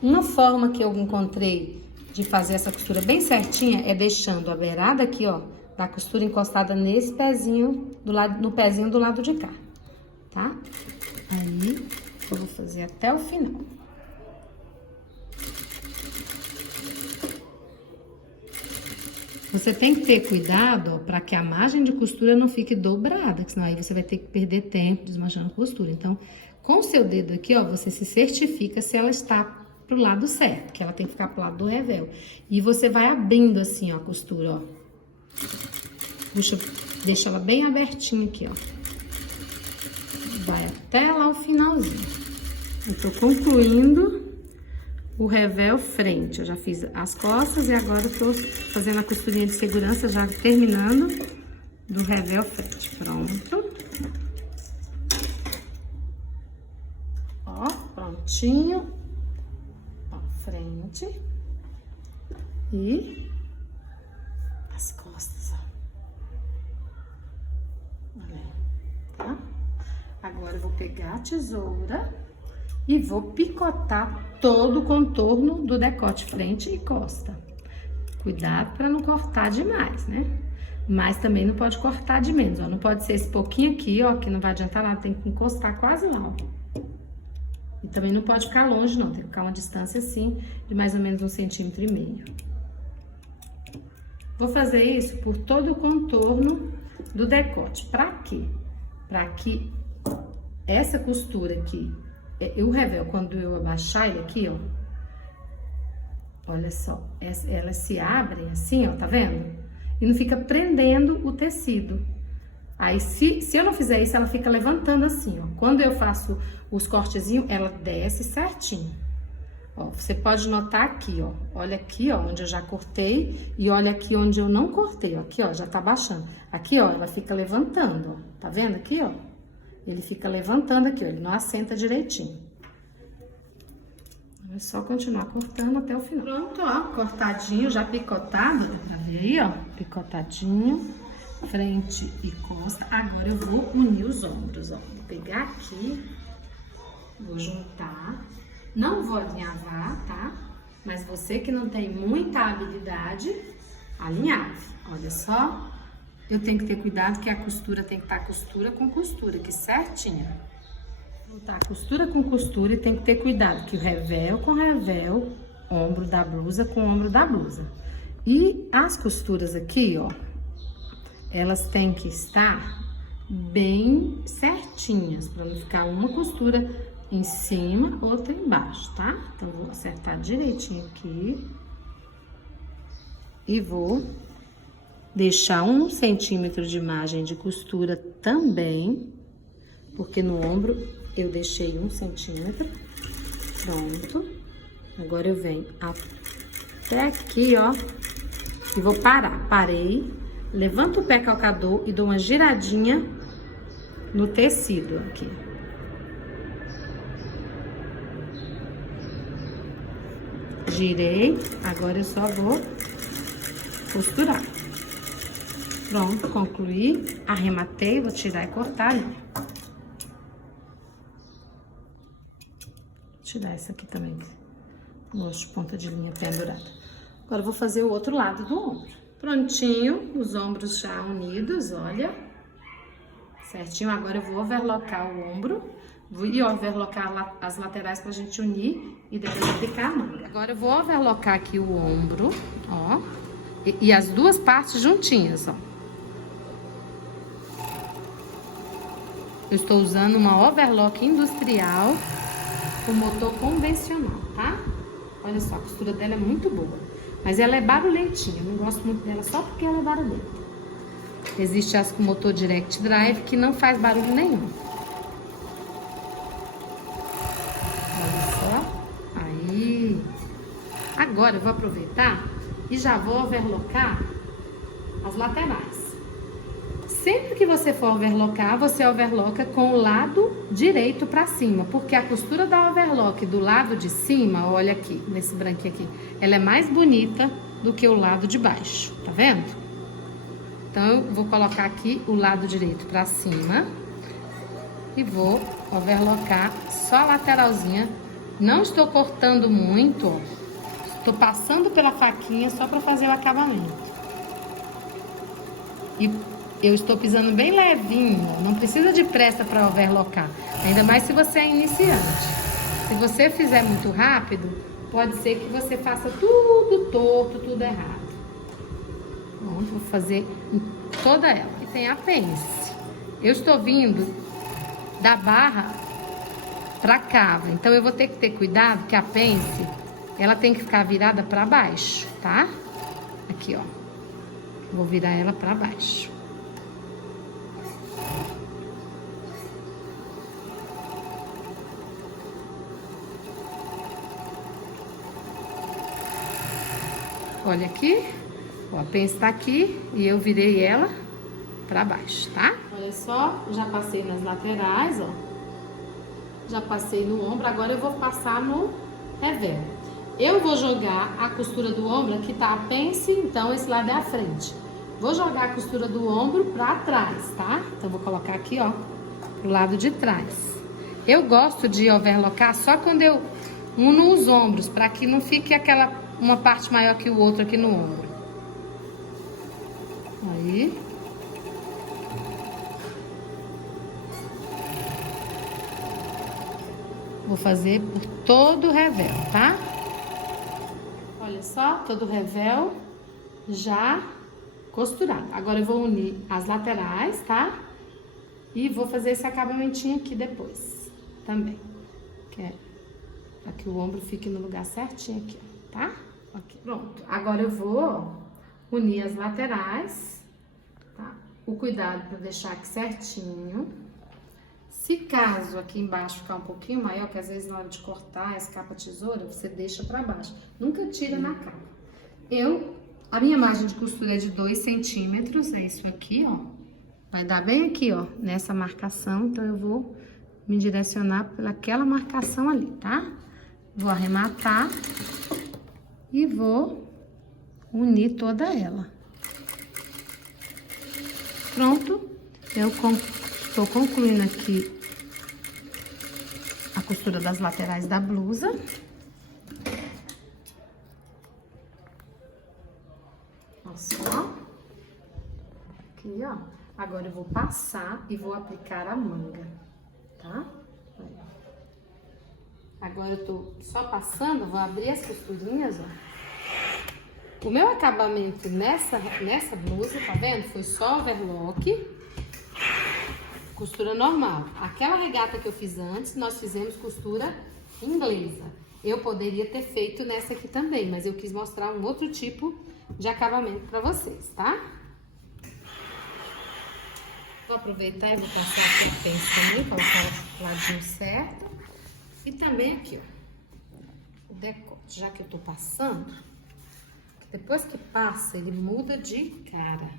Uma forma que eu encontrei de fazer essa costura bem certinha é deixando a beirada aqui, ó, da costura encostada nesse pezinho, no pezinho do lado de cá, tá? Aí, eu vou fazer até o final. Você tem que ter cuidado, ó, para que a margem de costura não fique dobrada, senão aí você vai ter que perder tempo desmanchando a costura. Então, com o seu dedo aqui, ó, você se certifica se ela está pro lado certo, que ela tem que ficar pro lado do revel. E você vai abrindo assim, ó, a costura, ó. Puxa, deixa ela bem abertinha aqui, ó. Vai até lá o finalzinho. Eu tô concluindo o revel frente. Eu já fiz as costas e agora eu tô fazendo a costurinha de segurança, já terminando do revel frente. Pronto. Ó, prontinho. Ó, frente. E as costas, ó. Olha aí, tá? Agora eu vou pegar a tesoura e vou picotar todo o contorno do decote frente e costa. Cuidado para não cortar demais, né? Mas também não pode cortar de menos, ó. Não pode ser esse pouquinho aqui, ó, que não vai adiantar nada. Tem que encostar quase lá, ó. E também não pode ficar longe, não. Tem que ficar uma distância assim, de mais ou menos 1,5 centímetros. Vou fazer isso por todo o contorno do decote. Pra quê? Pra que essa costura aqui, o revel, quando eu abaixar ele aqui, ó, olha só, elas se abrem assim, ó, tá vendo? E não fica prendendo o tecido. Aí, se eu não fizer isso, ela fica levantando assim, ó. Quando eu faço os cortezinhos, ela desce certinho. Ó, você pode notar aqui, ó. Olha aqui, ó, onde eu já cortei. E olha aqui onde eu não cortei, ó. Aqui, ó, já tá baixando. Aqui, ó, ela fica levantando, ó. Tá vendo aqui, ó? Ele fica levantando aqui, ó. Ele não assenta direitinho. É só continuar cortando até o final. Pronto, ó. Cortadinho, já picotado. Dá pra ver aí, ó. Picotadinho. Frente e costa. Agora eu vou unir os ombros, ó. Vou pegar aqui. Vou juntar. Não vou alinhavar, tá? Mas você que não tem muita habilidade, alinhave. Olha só. Eu tenho que ter cuidado que a costura tem que estar costura com costura, aqui certinha. Tá, costura com costura e tem que ter cuidado que o revel com revel, ombro da blusa com ombro da blusa. E as costuras aqui, ó, elas têm que estar bem certinhas, para não ficar uma costura em cima, outra embaixo, tá? Então, vou acertar direitinho aqui. E vou deixar 1 centímetro de margem de costura também, porque no ombro eu deixei 1 centímetro. Pronto. Agora eu venho até aqui, ó, e vou parar. Parei. Levanto o pé calcador e dou uma giradinha no tecido aqui. Girei, agora eu só vou costurar. Pronto, concluí, arrematei, vou tirar e cortar ali. Vou tirar essa aqui também, gosto de ponta de linha pendurada. Agora eu vou fazer o outro lado do ombro. Prontinho, os ombros já unidos, olha. certinho. Agora eu vou overlocar o ombro e overlocar as laterais pra gente unir e depois aplicar a manga. Agora eu vou overlocar aqui o ombro, ó, e as duas partes juntinhas, ó. Eu estou usando uma overlock industrial com motor convencional, tá? Olha só, a costura dela é muito boa. Mas ela é barulhentinha, eu não gosto muito dela só porque ela é barulhenta. Existe as com motor direct drive que não faz barulho nenhum. Olha só. Aí. Agora eu vou aproveitar e já vou overlocar as laterais. Sempre que você for overlocar, você overloca com o lado direito pra cima, porque a costura da overlock do lado de cima, olha aqui, nesse branquinho aqui, ela é mais bonita do que o lado de baixo, tá vendo? Então, eu vou colocar aqui o lado direito pra cima e vou overlocar só a lateralzinha. Não estou cortando muito, ó. Estou passando pela faquinha só pra fazer o acabamento. E eu estou pisando bem levinho, não precisa de pressa para overlocar. Ainda mais se você é iniciante. Se você fizer muito rápido, pode ser que você faça tudo torto, tudo errado. Pronto, vou fazer em toda ela. E tem a pence. Eu estou vindo da barra para cá, então eu vou ter que ter cuidado que a pence, ela tem que ficar virada para baixo, tá? Aqui, ó. Vou virar ela para baixo. Olha aqui, ó, a pence tá aqui e eu virei ela pra baixo, tá? Olha só, já passei nas laterais, ó. Já passei no ombro, agora eu vou passar no revel. Eu vou jogar a costura do ombro, aqui tá a pence, então esse lado é a frente. Vou jogar a costura do ombro pra trás, tá? Então vou colocar aqui, ó, pro lado de trás. Eu gosto de overlocar só quando eu uno os ombros, pra que não fique uma parte maior que o outro aqui no ombro. Aí. Vou fazer por todo o revel, tá? Olha só, todo o revel já costurado. Agora eu vou unir as laterais, tá? E vou fazer esse acabamentinho aqui depois também. Que é pra que o ombro fique no lugar certinho aqui, ó, tá? Ok, pronto. Agora eu vou unir as laterais, tá? O cuidado para deixar aqui certinho. Se caso aqui embaixo ficar um pouquinho maior, que às vezes na hora de cortar, escapa a tesoura, você deixa para baixo. Nunca tira na capa. A minha margem de costura é de 2 centímetros, é isso aqui, ó. Vai dar bem aqui, ó, nessa marcação, então eu vou me direcionar pelaquela marcação ali, tá? Vou arrematar e vou unir toda ela. Pronto, eu estou concluindo aqui a costura das laterais da blusa. Olha só. Aqui, ó. Agora eu vou passar e vou aplicar a manga, tá? Agora eu tô só passando, vou abrir as costurinhas, ó. O meu acabamento nessa blusa, tá vendo? Foi só overlock, costura normal. Aquela regata que eu fiz antes, nós fizemos costura inglesa. Eu poderia ter feito nessa aqui também, mas eu quis mostrar um outro tipo de acabamento pra vocês, tá? Vou aproveitar e vou passar aqui a pence também, colocar o ladinho certo. E também aqui, ó, o decote, já que eu tô passando, depois que passa, ele muda de cara.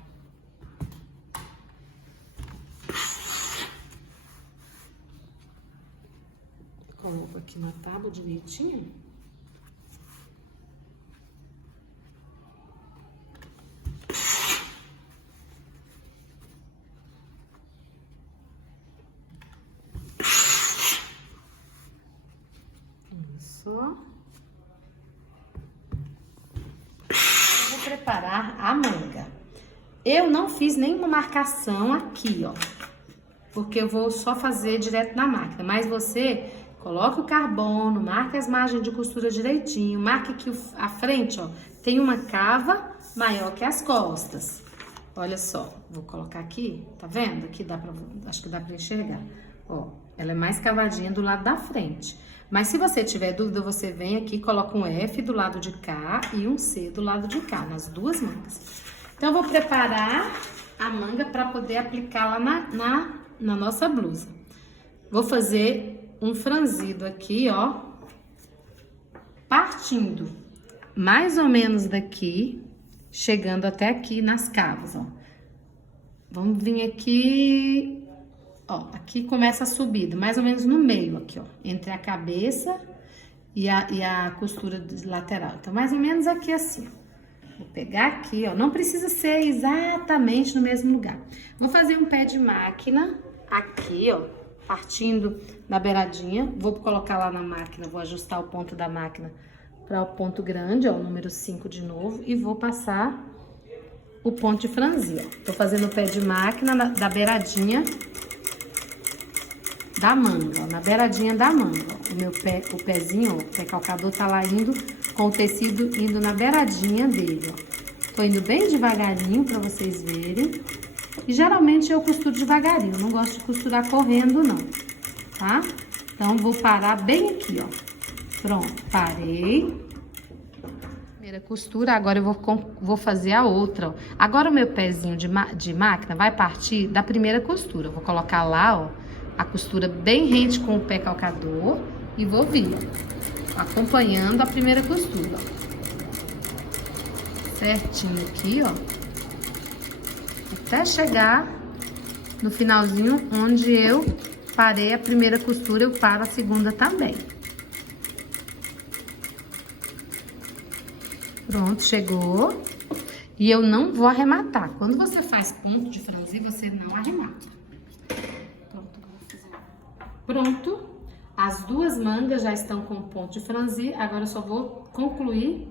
Coloco aqui na tábua direitinho. Só. Vou preparar a manga. Eu não fiz nenhuma marcação aqui, ó. porque eu vou só fazer direto na máquina. Mas você coloca o carbono, marca as margens de costura direitinho, marca que a frente, ó, tem uma cava maior que as costas. Olha só, vou colocar aqui, tá vendo? Aqui acho que dá pra enxergar. Ó, ela é mais cavadinha do lado da frente. Mas se você tiver dúvida, você vem aqui, coloca um F do lado de cá e um C do lado de cá, nas duas mangas. Então, eu vou preparar a manga para poder aplicar lá na nossa blusa. Vou fazer um franzido aqui, ó, partindo mais ou menos daqui, chegando até aqui nas cavas, ó. Vamos vir aqui, ó, aqui começa a subida, mais ou menos no meio aqui, ó, entre a cabeça e a costura lateral. Então, mais ou menos aqui assim, ó. Vou pegar aqui, ó, não precisa ser exatamente no mesmo lugar. Vou fazer um pé de máquina aqui, ó, partindo da beiradinha. Vou colocar lá na máquina, vou ajustar o ponto da máquina para o ponto grande, ó, o número 5 de novo. E vou passar o ponto de franzir, ó. Tô fazendo o pé de máquina da beiradinha da manga, ó, na beiradinha da manga, ó. O pezinho, ó, o pé calcador tá lá indo com o tecido indo na beiradinha dele, ó. Tô indo bem devagarinho pra vocês verem. E geralmente eu costuro devagarinho, não gosto de costurar correndo não, tá? Então, vou parar bem aqui, ó. Pronto, parei. Primeira costura, agora eu vou fazer a outra, ó. Agora o meu pezinho de máquina vai partir da primeira costura. Eu vou colocar lá, ó, a costura bem rente com o pé calcador e vou vir, ó, acompanhando a primeira costura, ó. Certinho aqui, ó, até chegar no finalzinho onde eu parei a primeira costura, eu paro a segunda também. Pronto, chegou. E eu não vou arrematar. Quando você faz ponto de franzir, você não arremata. Pronto, as duas mangas já estão com ponto de franzir, agora eu só vou concluir,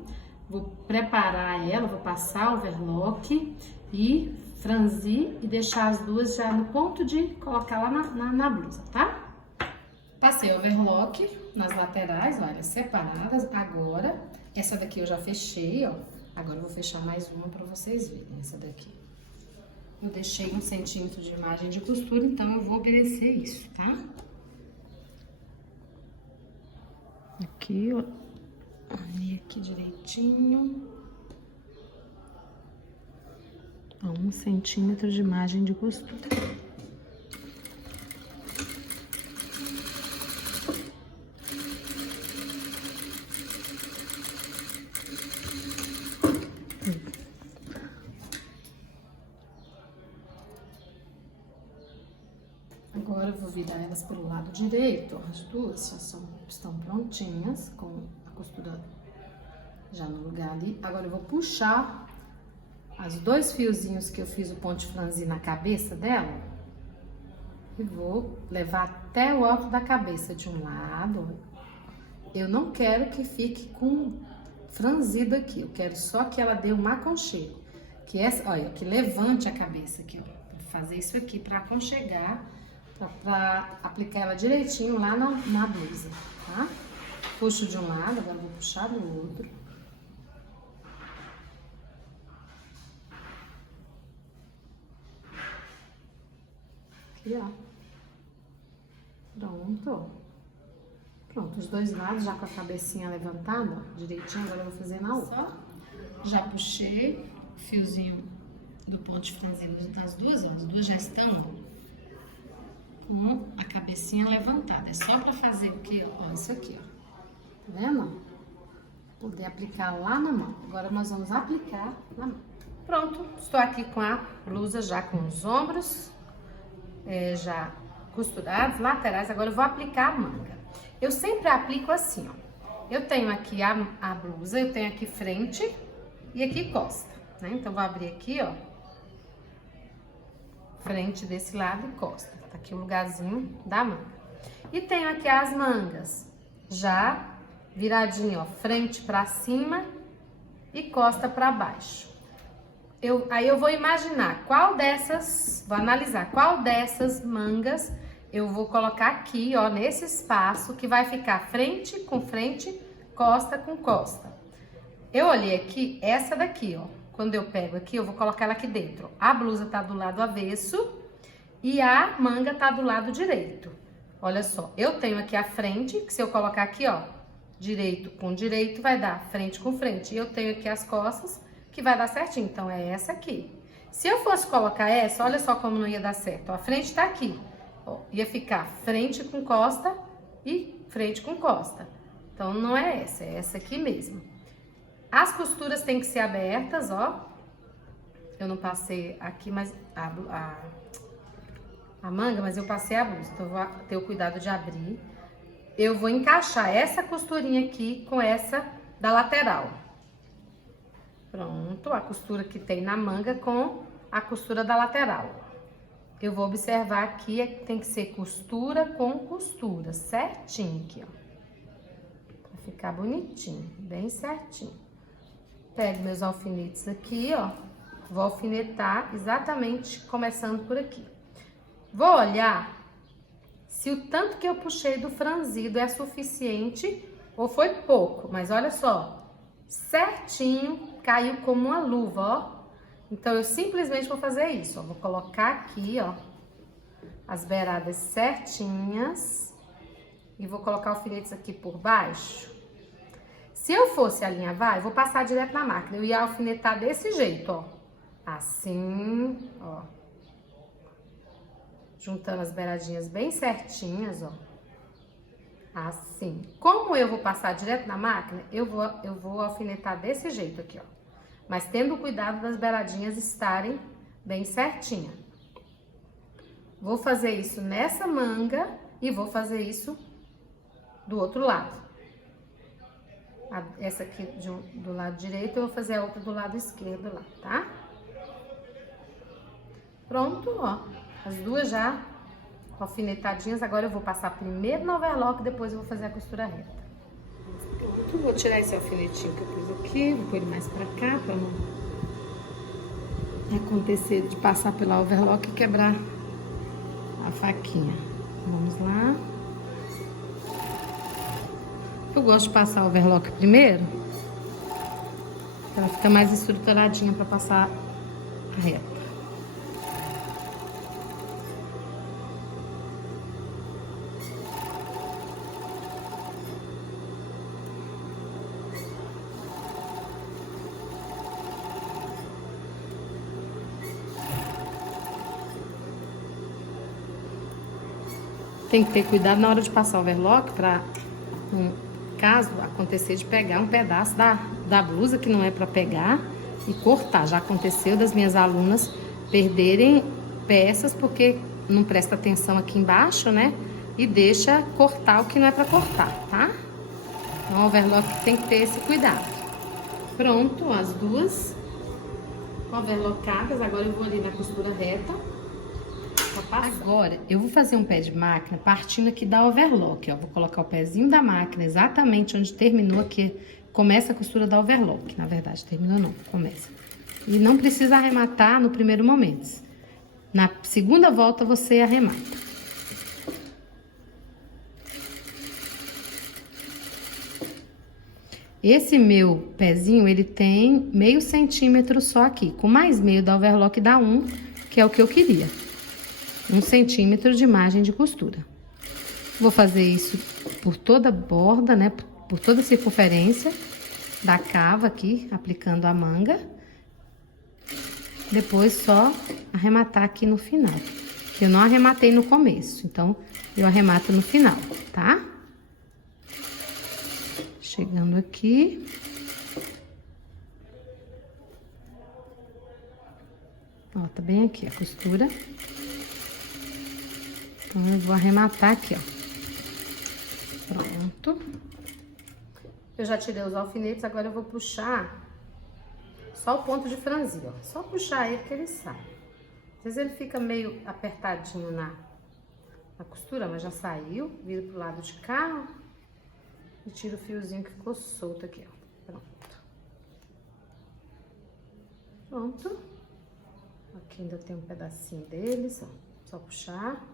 vou preparar ela, vou passar o overlock e franzir e deixar as duas já no ponto de colocar lá na blusa, tá? Passei o overlock nas laterais, olha, separadas. Agora, essa daqui eu já fechei, ó, agora eu vou fechar mais uma pra vocês verem, essa daqui. Eu deixei 1 centímetro de margem de costura, então eu vou obedecer isso, tá? Aqui, ó, ali aqui direitinho. 1 centímetro de margem de costura. Agora eu vou virar elas pelo lado direito, ó. As duas já estão prontinhas, com a costura já no lugar ali. Agora eu vou puxar os 2 fiozinhos que eu fiz o ponto de franzir na cabeça dela e vou levar até o alto da cabeça de um lado. Eu não quero que fique com franzido aqui, eu quero só que ela dê um aconchego. Que essa, olha, que levante a cabeça aqui, ó. Vou fazer isso aqui para aconchegar, pra aplicar ela direitinho lá na blusa, tá? Puxo de um lado, agora vou puxar do outro. Aqui, ó. Pronto. Pronto, os 2 lados já com a cabecinha levantada, ó, direitinho, agora eu vou fazer na outra. Já puxei o fiozinho do ponto de franzir nas duas, ó, as duas já estão com a cabecinha levantada. É só pra fazer o quê? Ó, isso aqui, ó. Tá vendo? Poder aplicar lá na mão. Agora nós vamos aplicar na mão. Pronto, estou aqui com a blusa já com os ombros já costurados, laterais. Agora eu vou aplicar a manga. Eu sempre aplico assim, ó. Eu tenho aqui a blusa, eu tenho aqui frente e aqui costa, né? Então, vou abrir aqui, ó. Frente desse lado e costa. Tá aqui o lugarzinho da manga. E tenho aqui as mangas já viradinho, ó, frente pra cima e costa pra baixo. Aí eu vou imaginar qual dessas, vou analisar qual dessas mangas eu vou colocar aqui, ó, nesse espaço que vai ficar frente com frente, costa com costa. Eu olhei aqui, essa daqui, ó, quando eu pego aqui, eu vou colocar ela aqui dentro. A blusa tá do lado avesso e a manga tá do lado direito. Olha só, eu tenho aqui a frente, que se eu colocar aqui, ó, direito com direito, vai dar frente com frente. E eu tenho aqui as costas, que vai dar certinho. Então, é essa aqui. Se eu fosse colocar essa, olha só como não ia dar certo. Ó, a frente tá aqui. Ó, ia ficar frente com costa e frente com costa. Então, não é essa aqui mesmo. As costuras têm que ser abertas, ó. Eu não passei aqui, mas a manga, mas eu passei a blusa. Então, eu vou ter o cuidado de abrir. Eu vou encaixar essa costurinha aqui com essa da lateral. Pronto, a costura que tem na manga com a costura da lateral. Eu vou observar aqui, tem que ser costura com costura, certinho aqui, ó. Pra ficar bonitinho, bem certinho. Pego meus alfinetes aqui, ó. Vou alfinetar exatamente começando por aqui. Vou olhar se o tanto que eu puxei do franzido é suficiente ou foi pouco. Mas olha só, certinho, caiu como uma luva, ó. Então, eu simplesmente vou fazer isso, ó. Vou colocar aqui, ó, as beiradas certinhas. E vou colocar alfinetes aqui por baixo. Se eu fosse alinhavar, eu vou passar direto na máquina. Eu ia alfinetar desse jeito, ó. Assim, ó. Juntando as beiradinhas bem certinhas, ó. Assim. Como eu vou passar direto na máquina, eu vou alfinetar desse jeito aqui, ó. Mas tendo cuidado das beiradinhas estarem bem certinhas. Vou fazer isso nessa manga e vou fazer isso do outro lado. Essa aqui do lado direito, eu vou fazer a outra do lado esquerdo lá, tá? Pronto, ó. As duas já alfinetadinhas. Agora eu vou passar primeiro no overlock, depois eu vou fazer a costura reta. Pronto, vou tirar esse alfinetinho que eu pus aqui, vou pôr ele mais pra cá, pra não acontecer de passar pela overlock e quebrar a faquinha. Vamos lá. Eu gosto de passar o overlock primeiro, ela fica mais estruturadinha pra passar a reta. Tem que ter cuidado na hora de passar o overlock para, caso acontecer de pegar um pedaço da blusa que não é para pegar e cortar. Já aconteceu das minhas alunas perderem peças porque não presta atenção aqui embaixo, né? E deixa cortar o que não é para cortar, tá? Então, o overlock tem que ter esse cuidado. Pronto, as duas overlockadas. Agora eu vou ali na costura reta. Agora, eu vou fazer um pé de máquina partindo aqui da overlock, ó. Vou colocar o pezinho da máquina exatamente onde terminou aqui. Começa a costura da overlock, na verdade, terminou não, começa. E não precisa arrematar no primeiro momento. Na segunda volta, você arremata. Esse meu pezinho, ele tem meio centímetro só aqui. Com mais meio da overlock dá 1, que é o que eu queria. 1 centímetro de margem de costura. Vou fazer isso por toda a borda, né? Por toda a circunferência da cava aqui, aplicando a manga. Depois só arrematar aqui no final. Que eu não arrematei no começo, então eu arremato no final, tá? Chegando aqui. Ó, tá bem aqui a costura. Então, eu vou arrematar aqui, ó. Pronto. Eu já tirei os alfinetes, agora eu vou puxar só o ponto de franzir, ó. Só puxar ele que ele sai. Às vezes ele fica meio apertadinho na costura, mas já saiu. Vira pro lado de cá, ó. E tira o fiozinho que ficou solto aqui, ó. Pronto. Pronto. Aqui ainda tem um pedacinho deles, ó. Só puxar.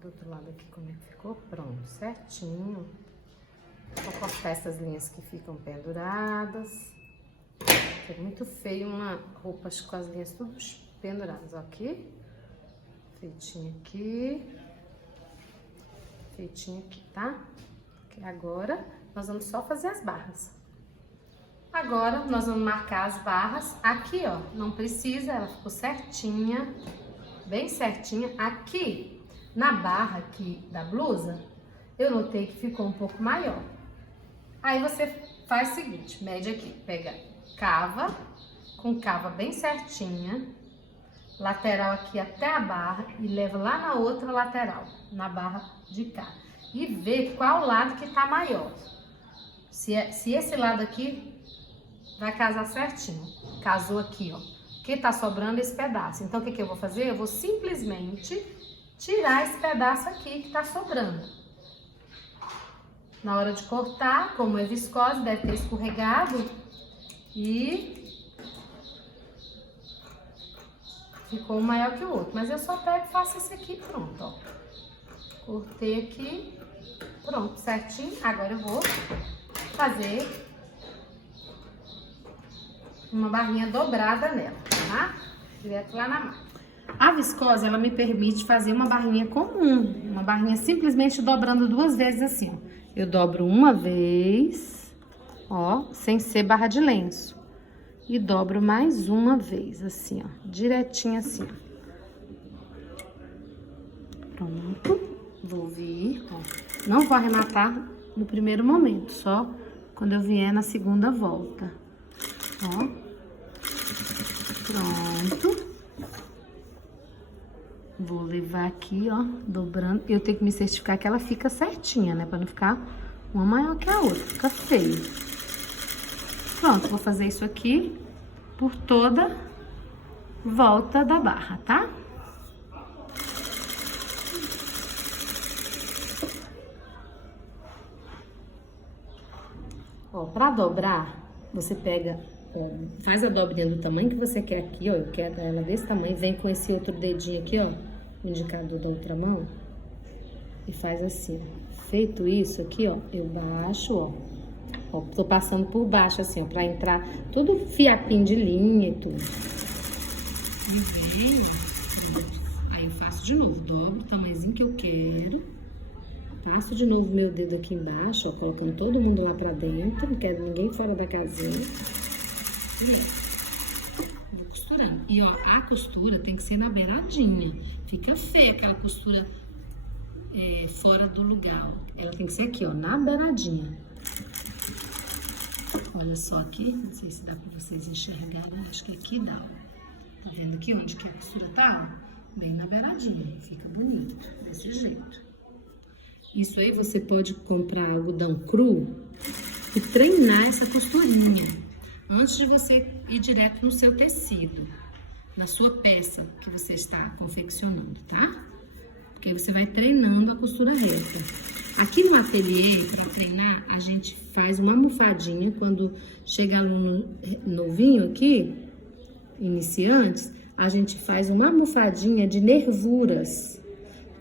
Do outro lado aqui como é que ficou? Pronto, certinho. Vou cortar essas linhas que ficam penduradas. É muito feio uma roupa com as linhas tudo penduradas. Ó, aqui. Feitinho aqui. Feitinho aqui, tá? Porque agora nós vamos só fazer as barras. Agora nós vamos marcar as barras. Aqui, ó, não precisa, ela ficou certinha. Bem certinha. Aqui, na barra aqui da blusa, eu notei que ficou um pouco maior. Aí você faz o seguinte, mede aqui, pega cava, com cava bem certinha, lateral aqui até a barra e leva lá na outra lateral, na barra de cá. E vê qual lado que tá maior. Se esse lado aqui vai casar certinho. Casou aqui, ó. Que tá sobrando esse pedaço. Então, o que eu vou fazer? Eu vou simplesmente tirar esse pedaço aqui que tá sobrando. Na hora de cortar, como é viscose, deve ter escorregado. E ficou um maior que o outro. Mas eu só pego e faço esse aqui, pronto, ó. Cortei aqui, pronto, certinho. Agora eu vou fazer uma barrinha dobrada nela, tá? Direto lá na máquina. A viscose, ela me permite fazer uma barrinha comum. Uma barrinha simplesmente dobrando 2 vezes assim, ó. Eu dobro uma vez, ó, sem ser barra de lenço. E dobro mais uma vez, assim, ó. Direitinho assim, ó. Pronto. Vou vir, ó. Não vou arrematar no primeiro momento, só quando eu vier na segunda volta. Ó. Pronto. Vou levar aqui, ó, dobrando. Eu tenho que me certificar que ela fica certinha, né? Pra não ficar uma maior que a outra. Fica feio. Pronto, vou fazer isso aqui por toda volta da barra, tá? Ó, pra dobrar, você pega, ó, faz a dobrinha do tamanho que você quer aqui, ó. Eu quero ela desse tamanho, vem com esse outro dedinho aqui, ó, o indicador da outra mão, e faz assim, ó. Feito isso aqui, ó, eu baixo, ó. Ó, tô passando por baixo, assim, ó, pra entrar todo fiapinho de linha e tudo. E vem, ó. Aí eu faço de novo, dobro o tamanhozinho que eu quero. Passo de novo meu dedo aqui embaixo, ó, colocando todo mundo lá pra dentro. Não quero ninguém fora da casinha. E aí, vou costurando. E, ó, a costura tem que ser na beiradinha. Fica feia aquela costura fora do lugar, ó. Ela tem que ser aqui, ó, na beiradinha. Olha só aqui, não sei se dá pra vocês enxergarem, acho que aqui dá, ó. Tá vendo aqui onde que a costura tá? Ó? Bem na beiradinha, fica bonito, desse jeito. Isso aí você pode comprar algodão cru e treinar essa costurinha antes de você ir direto no seu tecido, na sua peça que você está confeccionando, tá? Porque aí você vai treinando a costura reta. Aqui no ateliê, para treinar, a gente faz uma almofadinha. Quando chega aluno novinho aqui, iniciantes, a gente faz uma almofadinha de nervuras,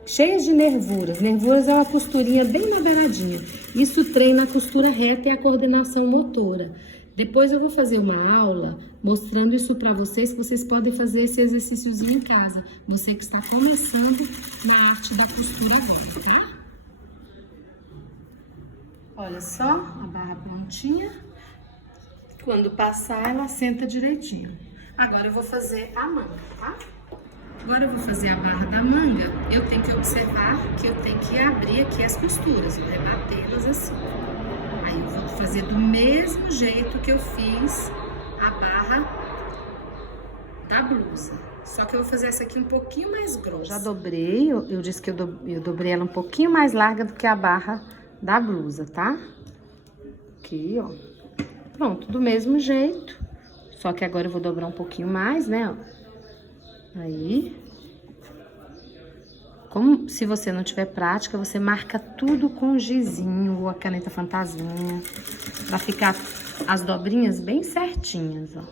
cheias de nervuras. Nervuras é uma costurinha bem na beiradinha. Isso treina a costura reta e a coordenação motora. Depois eu vou fazer uma aula mostrando isso para vocês, que vocês podem fazer esse exercíciozinho em casa. Você que está começando na arte da costura agora, tá? Olha só, a barra prontinha. Quando passar, ela senta direitinho. Agora eu vou fazer a manga, tá? Agora eu vou fazer a barra da manga. Eu tenho que observar que eu tenho que abrir aqui as costuras, vou rebatê-las assim. Aí eu vou fazer do mesmo jeito que eu fiz a barra da blusa. Só que eu vou fazer essa aqui um pouquinho mais grossa. Já dobrei, eu disse que eu dobrei ela um pouquinho mais larga do que a barra da blusa, tá? Aqui, ó. Pronto, do mesmo jeito. Só que agora eu vou dobrar um pouquinho mais, né, ó. Aí. Como se você não tiver prática, você marca tudo com gizinho ou a caneta fantasminha, pra ficar as dobrinhas bem certinhas, ó.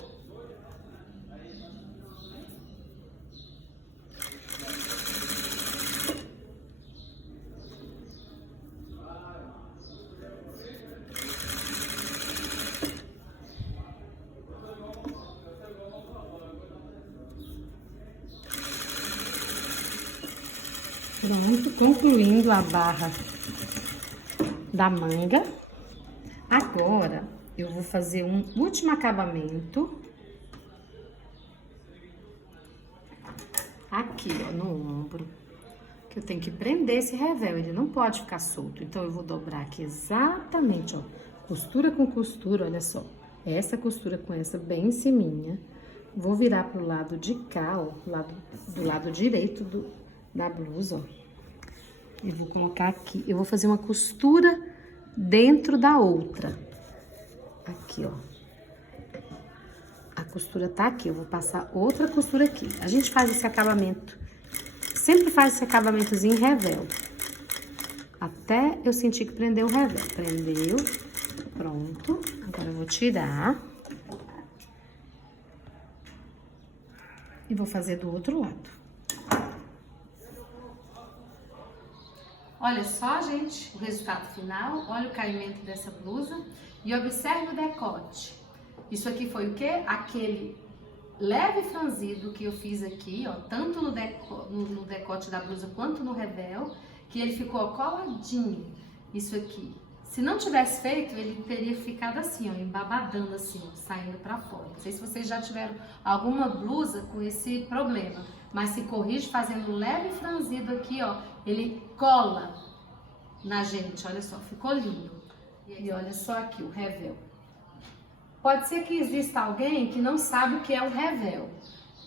Pronto, concluindo a barra da manga. Agora, eu vou fazer um último acabamento. Aqui, ó, no ombro. Que eu tenho que prender esse revel, ele não pode ficar solto. Então, eu vou dobrar aqui exatamente, ó. Costura com costura, olha só. Essa costura com essa bem em ciminha. Vou virar pro lado de cá, ó. Do lado direito da blusa, ó. E vou colocar aqui. Eu vou fazer uma costura dentro da outra. Aqui, ó. A costura tá aqui. Eu vou passar outra costura aqui. A gente faz esse acabamento. Sempre faz esse acabamentozinho em revel. Até eu sentir que prendeu o revel. Prendeu. Pronto. Agora eu vou tirar. E vou fazer do outro lado. Olha só, gente, o resultado final. Olha o caimento dessa blusa. E observe o decote. Isso aqui foi o quê? Aquele leve franzido que eu fiz aqui, ó. Tanto no decote da blusa quanto no revel. Que ele ficou coladinho. Isso aqui. Se não tivesse feito, ele teria ficado assim, ó. Embabadando assim, ó. Saindo pra fora. Não sei se vocês já tiveram alguma blusa com esse problema. Mas se corrige fazendo um leve franzido aqui, ó. Ele cola na gente, olha só, ficou lindo. E olha só aqui o revel. Pode ser que exista alguém que não sabe o que é o revel.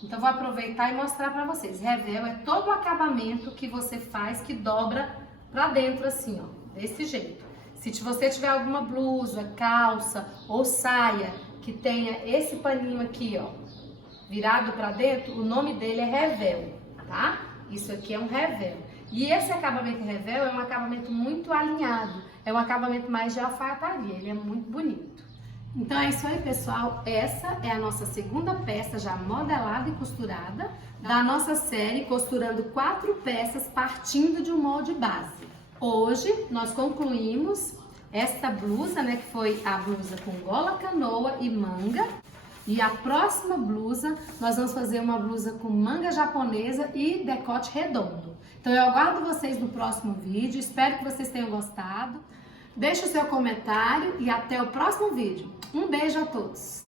Então, vou aproveitar e mostrar pra vocês. Revel é todo o acabamento que você faz que dobra pra dentro assim, ó. Desse jeito. Se você tiver alguma blusa, calça ou saia que tenha esse paninho aqui, ó, virado pra dentro, o nome dele é revel, tá? Isso aqui é um revel. E esse acabamento revel é um acabamento muito alinhado, é um acabamento mais de alfaiataria, ele é muito bonito. Então é isso aí, pessoal, essa é a nossa segunda peça já modelada e costurada da nossa série Costurando 4 peças partindo de um molde base. Hoje nós concluímos esta blusa, né, que foi a blusa com gola canoa e manga. E a próxima blusa, nós vamos fazer uma blusa com manga japonesa e decote redondo. Então eu aguardo vocês no próximo vídeo, espero que vocês tenham gostado. Deixe o seu comentário e até o próximo vídeo. Um beijo a todos!